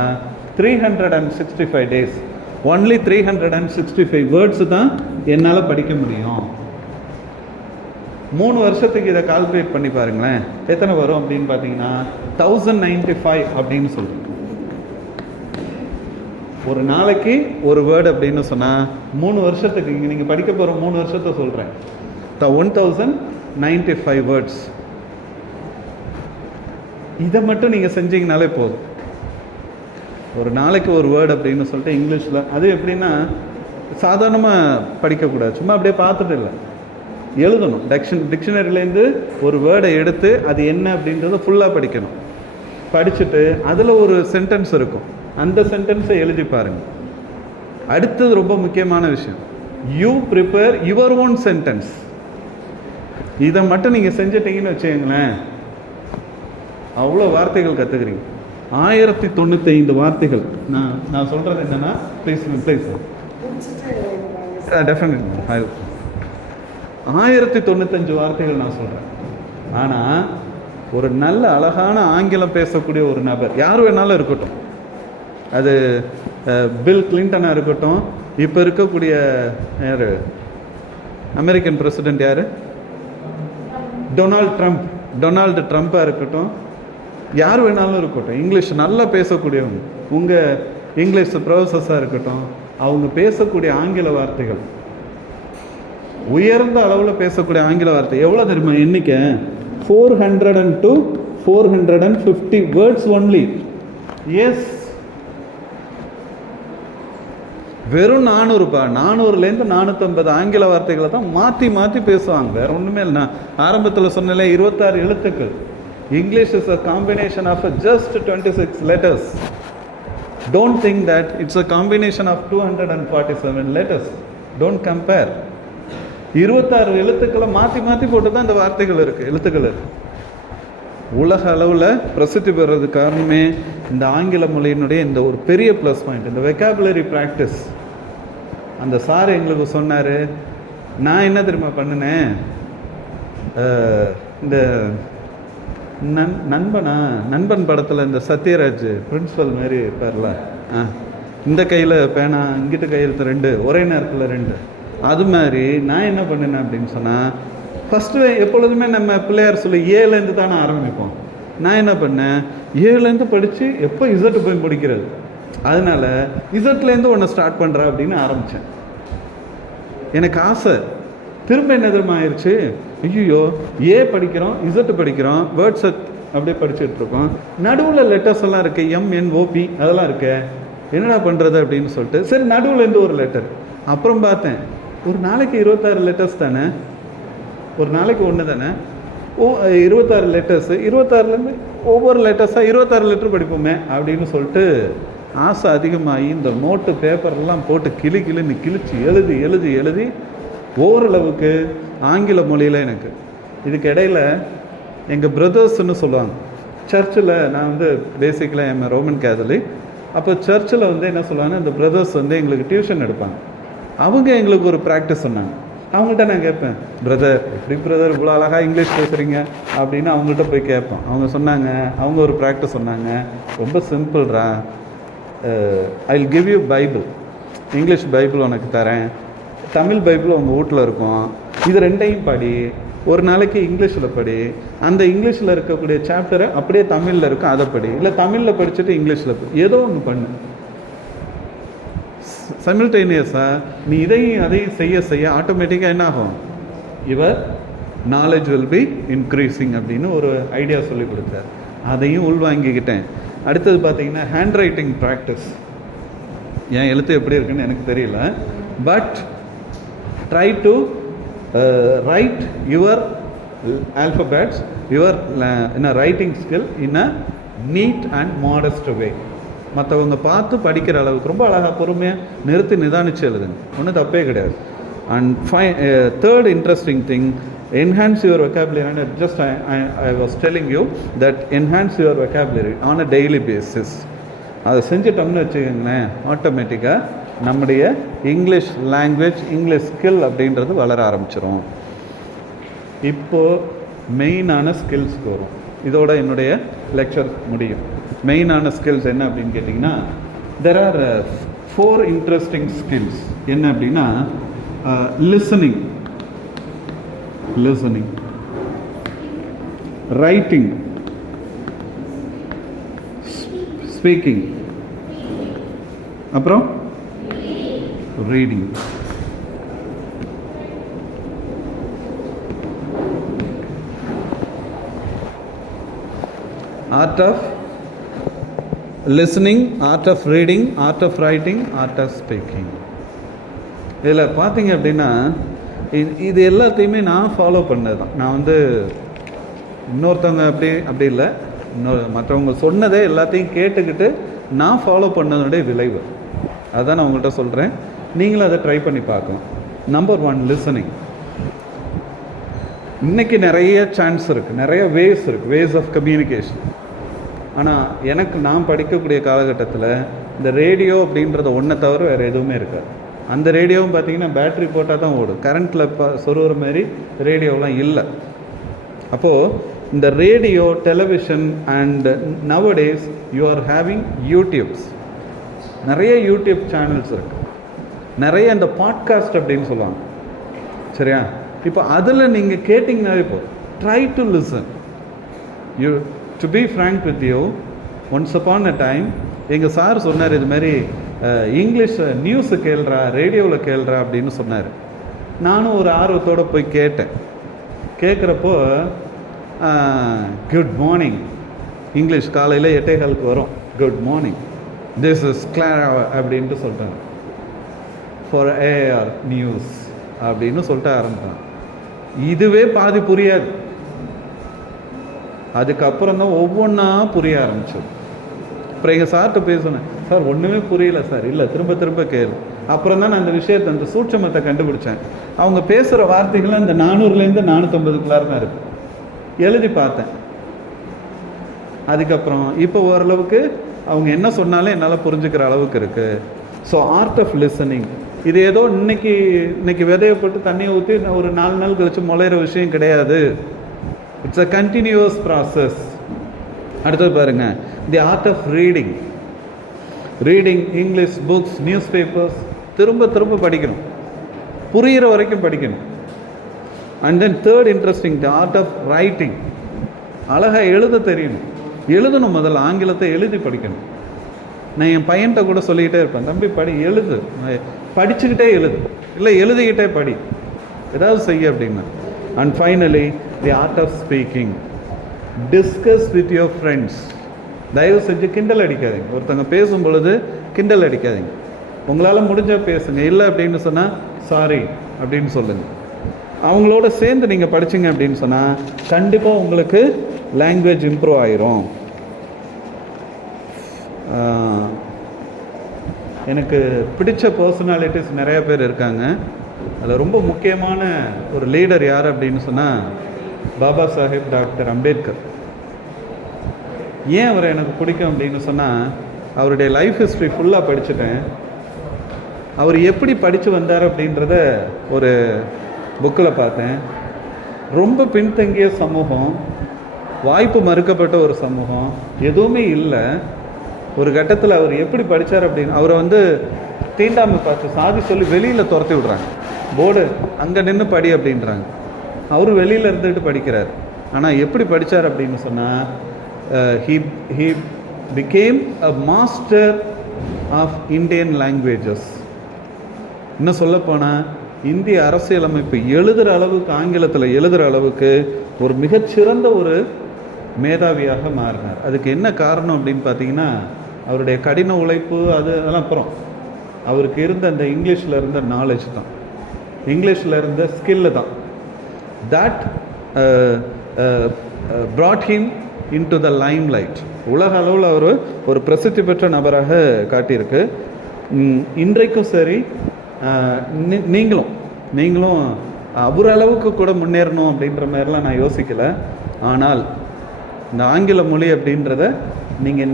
365 டேஸ் ஒன்லி 365 வேர்ட்ஸு தான் என்னால் படிக்க முடியும். 3 வருஷத்துக்கு இதை கால்குலேட் பண்ணி பாருங்களேன், எத்தனை வரும் அப்படின்னு பார்த்தீங்கன்னா 1095 அப்படின்னு சொல்லுங்க. ஒரு நாளைக்கு ஒரு வேர்டு அப்படின்னு சொன்னால் 3 வருஷத்துக்கு, இங்கே நீங்கள் படிக்க போகிற 3 வருஷத்தை சொல்கிறேன், 1095 வேர்ட்ஸ். இதை மட்டும் நீங்கள் செஞ்சீங்கனாலே போதும். ஒரு நாளைக்கு ஒரு வேர்டு அப்படின்னு சொல்லிட்டு இங்கிலீஷில், அது எப்படின்னா சாதாரணமாக படிக்கக்கூடாது, சும்மா அப்படியே பார்த்துட்டு இல்லை, எழுதணும். டிக்ஷனரியிலேருந்து ஒரு வேர்டை எடுத்து அது என்ன அப்படின்றத ஃபுல்லாக படிக்கணும். படிச்சுட்டு அதில் ஒரு சென்டென்ஸ் இருக்கும், அந்த சென்டென்ஸை எழுதி பாருங்கள். அடுத்தது ரொம்ப முக்கியமான விஷயம், you prepare your own sentence. இதை மட்டும் நீங்கள் செஞ்சிட்டீங்கன்னு வச்சுக்கோங்களேன், அவ்வளோ வார்த்தைகள் கற்றுக்குறீங்க. 1095 வார்த்தைகள். நான் சொல்கிறது என்னென்னா, ப்ளீஸ் டெஃபினெட்லி 1095 வார்த்தைகள் நான் சொல்கிறேன். ஆனால் ஒரு நல்ல அழகான ஆங்கிலம் பேசக்கூடிய ஒரு நபர் யார் வேணாலும் இருக்கட்டும், அது பில் கிளின்டனாக இருக்கட்டும், இப்போ இருக்கக்கூடிய யார் அமெரிக்கன் பிரசிடெண்ட் யார், டொனால்டு ட்ரம்ப்பாக இருக்கட்டும், யார் வேணாலும் இருக்கட்டும், இங்கிலீஷ் நல்லா பேசக்கூடியவங்க, உங்கள் இங்கிலீஷ் ப்ரொஃபஸர்ஸாக இருக்கட்டும், அவங்க பேசக்கூடிய ஆங்கில வார்த்தைகள், உயர்ந்த அளவில் பேசக்கூடிய ஆங்கில வார்த்தை எவ்வளோ தெரியுமா எண்ணிக்கை? 400 to 450 வேர்ட்ஸ் ஒன்லி. எஸ், வெறும் 400லேருந்து 450 ஆங்கில வார்த்தைகளை தான் மாற்றி மாற்றி பேசுவாங்க. வேற ஒன்றுமே இல்லை. நான் ஆரம்பத்தில் சொன்னல 26 எழுத்துக்கள். English is a combination of just 26 letters. Don't think that it's a combination of 247 letters. Don't compare. 26 எழுத்துக்களை மாற்றி மாற்றி போட்டு தான் இந்த வார்த்தைகள் இருக்குது, எழுத்துக்கள் இருக்குது. உலக அளவில் பிரசித்தி பெறுறது காரணமே இந்த ஆங்கில மொழியினுடைய இந்த ஒரு பெரிய ப்ளஸ் பாயிண்ட், இந்த வெக்காபுலரி ப்ராக்டிஸ். அந்த சார் எங்களுக்கு சொன்னார். நான் என்ன தெரியுமா பண்ணினேன், இந்த நண்பன் படத்தில் இந்த சத்யராஜ் பிரின்ஸிபல் மாரி இருப்பார்ல, இந்த கையில் பேனா இங்கிட்ட கையெழுத்து 2 ஒரே நேரத்தில் 2, அது மாதிரி நான் என்ன பண்ணினேன் அப்படின்னு சொன்னால், ஃபஸ்ட்டு எப்பொழுதுமே நம்ம பிள்ளையார் சொல்லி ஏலேருந்து தானே ஆரம்பிப்போம். நான் என்ன பண்ணேன், ஏலேருந்து படித்து எப்போ இசட்டு போய் முடிக்கிறது, அதனால் இசட்லேருந்து ஒன்று ஸ்டார்ட் பண்ணுறா அப்படின்னு ஆரம்பித்தேன். எனக்கு ஆசை. திரும்ப என்ன தெரியுமா ஆயிடுச்சு, ஐயோ ஏ படிக்கிறோம், இசட்டு படிக்கிறோம், வேர்ட்ஸை அப்படியே படிச்சுட்டு இருக்கோம், நடுவில் லெட்டர்ஸ் எல்லாம் இருக்குது, MNOP அதெல்லாம் இருக்கு, என்னடா பண்ணுறது அப்படின்னு சொல்லிட்டு, சரி நடுவுலேருந்து ஒரு லெட்டர். அப்புறம் பார்த்தேன், ஒரு நாளைக்கு 26 லெட்டர்ஸ் தானே, ஒரு நாளைக்கு ஒன்று தானே, 26 லெட்டர்ஸு, 26லேருந்து ஒவ்வொரு லெட்டர்ஸாக 26 லெட்டர் படிப்போமே அப்படின்னு சொல்லிட்டு ஆசை அதிகமாகி இந்த நோட்டு பேப்பர்லாம் போட்டு கிளின்னு கிழிச்சு எழுதி ஓரளவுக்கு ஆங்கில மொழியில் எனக்கு. இதுக்கு இடையில் எங்கள் பிரதர்ஸ்ன்னு சொல்லுவாங்க. சர்ச்சில் நான் வந்து பேசிக்கலாக எம் ரோமன் கேத்தலிக். அப்போ சர்ச்சில் வந்து என்ன சொல்லுவாங்க, இந்த பிரதர்ஸ் வந்து எங்களுக்கு டியூஷன் எடுப்பாங்க. அவங்க எங்களுக்கு ஒரு ப்ராக்டிஸ் சொன்னாங்க. அவங்கள்ட்ட நான் கேட்பேன், பிரதர் எப்படி பிரதர் இவ்வளோ அழகாக இங்கிலீஷ் பேசுகிறீங்க அப்படின்னு அவங்கள்ட்ட போய் கேட்போம். அவங்க சொன்னாங்க, அவங்க ஒரு ப்ராக்டிஸ் சொன்னாங்க, ரொம்ப சிம்பிள்ரா, I will give you Bible, English Bible உனக்கு தரேன், தமிழ் பைபிள் உங்கள் வீட்டில் இருக்கும், இது 2ஐயும் படி, ஒரு நாளைக்கு இங்கிலீஷில் படி, அந்த இங்கிலீஷில் இருக்கக்கூடிய சாப்டரை அப்படியே தமிழில் இருக்கும் அதை படி, இல்லை தமிழில் படிச்சுட்டு இங்கிலீஷில் ஏதோ ஒன்று பண்ணு. சைமல்டேனியஸாக நீ இதையும் அதையும் செய்ய ஆட்டோமேட்டிக்காக என்ன ஆகும், your knowledge will be increasing அப்படின்னு ஒரு ஐடியா சொல்லி கொடுத்தார். அதையும் உள்வாங்கிக்கிட்டேன். அடுத்தது பார்த்தீங்கன்னா ஹேண்ட் ரைட்டிங் ப்ராக்டிஸ். என் எழுத்து எப்படி இருக்குன்னு எனக்கு தெரியல, but try to write your alphabets, your writing skill in a neat and modest way. மற்றவங்க பார்த்து படிக்கிற அளவுக்கு ரொம்ப அழகாக பொறுமையாக நிறுத்தி நிதானிச்சு எழுதுங்க, ஒன்றும் தப்பே கிடையாது. And third interesting thing, enhance your vocabulary. And just I was telling you that enhance your vocabulary on a daily basis. அதை செஞ்சிட்டோம்னு வச்சுக்கோங்களேன், ஆட்டோமேட்டிக்காக நம்முடைய இங்கிலீஷ் லாங்குவேஜ், இங்கிலீஷ் ஸ்கில் அப்படின்றது வளர ஆரம்பிச்சிடும். இப்போது மெயினான ஸ்கில்ஸ்க்கு வரும். இதோட என்னுடைய லெக்சர் முடியும். மெயினான ஸ்கில்ஸ் என்ன அப்படின்னு கேட்டிங்கன்னா, தெர் ஆர் 4 இன்ட்ரெஸ்டிங் ஸ்கில்ஸ். என்ன அப்படின்னா, லிசனிங், ரைட்டிங், ஸ்பீக்கிங், அப்புறம் reading. Art of listening, art of reading, art of writing, art of speaking. இதில் பார்த்தீங்க அப்படின்னா இது எல்லாத்தையுமே நான் ஃபாலோ பண்ணது தான். நான் வந்து இன்னொருத்தவங்க அப்படி இல்லை, மற்றவங்க சொன்னதே எல்லாத்தையும் கேட்டுக்கிட்டு நான் ஃபாலோ பண்ணதனுடைய விளைவு. அதுதான் நான் உங்கள்கிட்ட சொல்கிறேன், நீங்களும் அதை ட்ரை பண்ணி பார்க்கலாம். Number 1, listening. இன்றைக்கி நிறைய சான்ஸ் இருக்குது, நிறைய வேஸ் இருக்குது, வேஸ் ஆஃப் கம்யூனிகேஷன். ஆனால் எனக்கு நான் படிக்கக்கூடிய காலகட்டத்தில் இந்த ரேடியோ அப்படின்றத ஒன்றை தவிர வேறு எதுவுமே இருக்காது. அந்த ரேடியோவும் பார்த்தீங்கன்னா பேட்ரி போட்டால் தான் ஓடும், கரண்ட்டில் சொருகிற மாதிரி ரேடியோலாம் இல்லை. அப்போது இந்த radio, television and nowadays you are having YouTubes, நிறைய யூடியூப் சேனல்ஸ் இருக்குது, நிறைய இந்த பாட்காஸ்ட் அப்படின்னு சொல்லுவாங்க, சரியா? இப்போ அதில் நீங்கள் கேட்டிங்கனாலே போதும். Try to listen. You to be frank with you, once upon a time எங்கள் சார் சொன்னார், இது மாதிரி இங்கிலீஷ் நியூஸு கேள்றா, ரேடியோவில் கேள்றா அப்படின்னு சொன்னார். நானும் ஒரு ஆர்வத்தோடு போய் கேட்டேன். கேட்குறப்போ குட் மார்னிங், இங்கிலீஷ் காலையில் 8:15 வரும். Good morning, this is Clara அப்படின்ட்டு சொல்லிட்டாங்க. ஃபார் ஏஆர் நியூஸ் அப்படின்னு சொல்லிட்டு ஆரம்பித்தாங்க. இதுவே பாதி புரியாது, அதுக்கப்புறம் தான் ஒவ்வொன்றா புரிய ஆரம்பிச்சது. அப்புறம் எங்கள் சார்கிட்ட பேசுனேன், சார் ஒன்றுமே புரியல சார். இல்லை, திரும்ப திரும்ப கேளு. அப்புறம் தான் நான் அந்த விஷயத்தை, அந்த சூட்சமத்தை கண்டுபிடிச்சேன். அவங்க பேசுகிற வார்த்தைகள்லாம் இந்த 400லேருந்து 450 தான் இருக்குது. எழுதி பார்த்தேன். அதுக்கப்புறம் இப்போ ஓரளவுக்கு அவங்க என்ன சொன்னாலும் என்னால் புரிஞ்சுக்கிற அளவுக்கு இருக்குது. ஸோ ஆர்ட் ஆஃப் லிசனிங், இது ஏதோ இன்னைக்கு விதையப்பட்டு தண்ணியை ஊற்றி ஒரு 4 நாள் கழிச்சு முளையிற விஷயம் கிடையாது. It's a continuous process. அடுத்தது பாருங்க, the art of reading. Reading English books, newspapers திரும்ப திரும்ப படிக்கணும், புரிகிற வரைக்கும் படிக்கணும். And then third interesting, the art of writing. அழகாக எழுத தெரியணும், எழுதணும். முதல்ல ஆங்கிலத்தை எழுதி படிக்கணும். நான் என் பையன்கிட்ட கூட சொல்லிக்கிட்டே இருப்பேன், தம்பி படி, எழுது, படிச்சுக்கிட்டே எழுது, இல்லை எழுதிக்கிட்டே படி, ஏதாவது செய்ய அப்படின்னா. And finally the art of speaking. Discuss with your friends. தயவு செஞ்சு கிண்டல் அடிக்காதீங்க. ஒருத்தங்க பேசும் பொழுது கிண்டல் அடிக்காதீங்க. உங்களால் முடிஞ்சால் பேசுங்க, இல்லை அப்படின்னு சொன்னால் சாரி அப்படின்னு சொல்லுங்கள். அவங்களோட சேர்ந்து நீங்கள் படிச்சிங்க அப்படின்னு சொன்னால் கண்டிப்பாக உங்களுக்கு லாங்குவேஜ் இம்ப்ரூவ் ஆயிரும். எனக்கு பிடிச்ச பர்சனாலிட்டிஸ் நிறைய பேர் இருக்காங்க. அதில் ரொம்ப முக்கியமான ஒரு லீடர் யார் அப்படின்னு சொன்னால் பாபா சாஹேப் டாக்டர் அம்பேத்கர். ஏன் அவரை எனக்கு பிடிக்கும் அப்படின்னு சொன்னால், அவருடைய லைஃப் ஹிஸ்ட்ரி ஃபுல்லாக படிச்சுட்டேன். அவர் எப்படி படித்து வந்தார் அப்படின்றத ஒரு புக்கில் பார்த்தேன். ரொம்ப பின்தங்கிய சமூகம், வாய்ப்பு மறுக்கப்பட்ட ஒரு சமூகம், எதுவுமே இல்லை. ஒரு கட்டத்தில் அவர் எப்படி படித்தார் அப்படின்னு, அவரை வந்து தீண்டாமை பார்த்து சாதி சொல்லி வெளியில் துரத்தி விடுறாங்க. போர்டு அங்கே நின்று படி அப்படின்றாங்க. அவர் வெளியில் இருந்துட்டு படிக்கிறார். ஆனால் எப்படி படித்தார் அப்படின்னு சொன்னால், he became a master of Indian languages. இன்னும் சொல்லப்போனால் இந்திய அரசியலமைப்பு எழுதுகிற அளவுக்கு, ஆங்கிலத்தில் எழுதுகிற அளவுக்கு ஒரு மிகச்சிறந்த ஒரு மேதாவியாக மாறினார். அதுக்கு என்ன காரணம் அப்படின்னு பார்த்தீங்கன்னா, அவருடைய கடின உழைப்பு, அதெல்லாம் அப்புறம் அவருக்கு இருந்த அந்த இங்கிலீஷில் இருந்த நாலேஜ் தான், இங்கிலீஷில் இருந்த ஸ்கில்லு தான். that brought him into the Lime light. உலக அளவில் அவர் ஒரு பிரசித்தி பெற்ற நபராக காட்டியிருக்கு. இன்றைக்கும் சரி, நீங்களும் அவர் அளவுக்கு கூட முன்னேறணும் அப்படின்ற மாதிரிலாம் நான் யோசிக்கலை. ஆனால் இந்த ஆங்கில மொழி அப்படின்றத நீங்கள்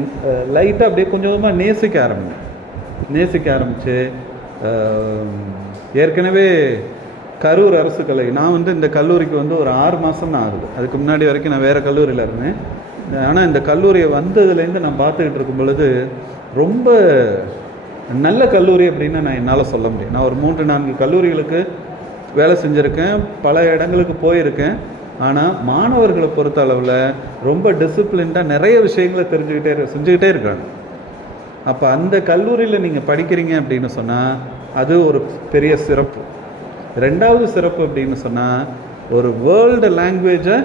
லைட்டாக அப்படியே கொஞ்சம் கொஞ்சமாக நேசிக்க ஆரம்பித்து ஏற்கனவே கரூர் அரசு கல்லூரி, நான் இந்த கல்லூரிக்கு ஒரு 6 மாதம் தான் ஆகுது. அதுக்கு முன்னாடி வரைக்கும் நான் வேறு கல்லூரியில் இருந்தேன். ஆனால் இந்த கல்லூரியை வந்ததுலேருந்து நான் பார்த்துக்கிட்டு இருக்கும் பொழுது ரொம்ப நல்ல கல்லூரி அப்படின்னு நான் என்னால் சொல்ல முடியும். நான் ஒரு 3-4 கல்லூரிகளுக்கு வேலை செஞ்சுருக்கேன், பல இடங்களுக்கு போயிருக்கேன். ஆனால் மாணவர்களை பொறுத்த அளவில் ரொம்ப டிசிப்ளின்டாக நிறைய விஷயங்களை செஞ்சுக்கிட்டே இருக்காங்க. அப்போ அந்த கல்லூரியில் நீங்கள் படிக்கிறீங்க அப்படின்னு சொன்னால் அது ஒரு பெரிய சிறப்பு. 2வது சிறப்பு அப்படின்னு சொன்னால் ஒரு வேர்ல்டு லாங்குவேஜை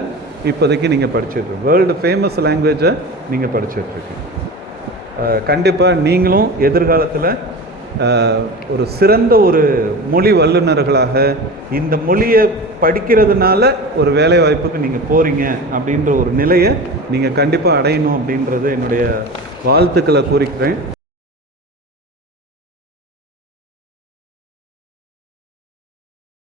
இப்போதைக்கு நீங்கள் படிச்சுட்ருக்கீங்க, வேர்ல்டு ஃபேமஸ் லாங்குவேஜை நீங்கள் படிச்சுட்ருக்கீங்க. கண்டிப்பாக நீங்களும் எதிர்காலத்தில் ஒரு சிறந்த ஒரு மொழி வல்லுநர்களாக இந்த மொழியை படிக்கிறதுனால ஒரு வேலை வாய்ப்புக்கு நீங்கள் போகிறீங்க அப்படின்ற ஒரு நிலையை நீங்கள் கண்டிப்பாக அடையணும் அப்படின்றது என்னுடைய வாழ்த்துக்களை கூறிக்கிறேன்.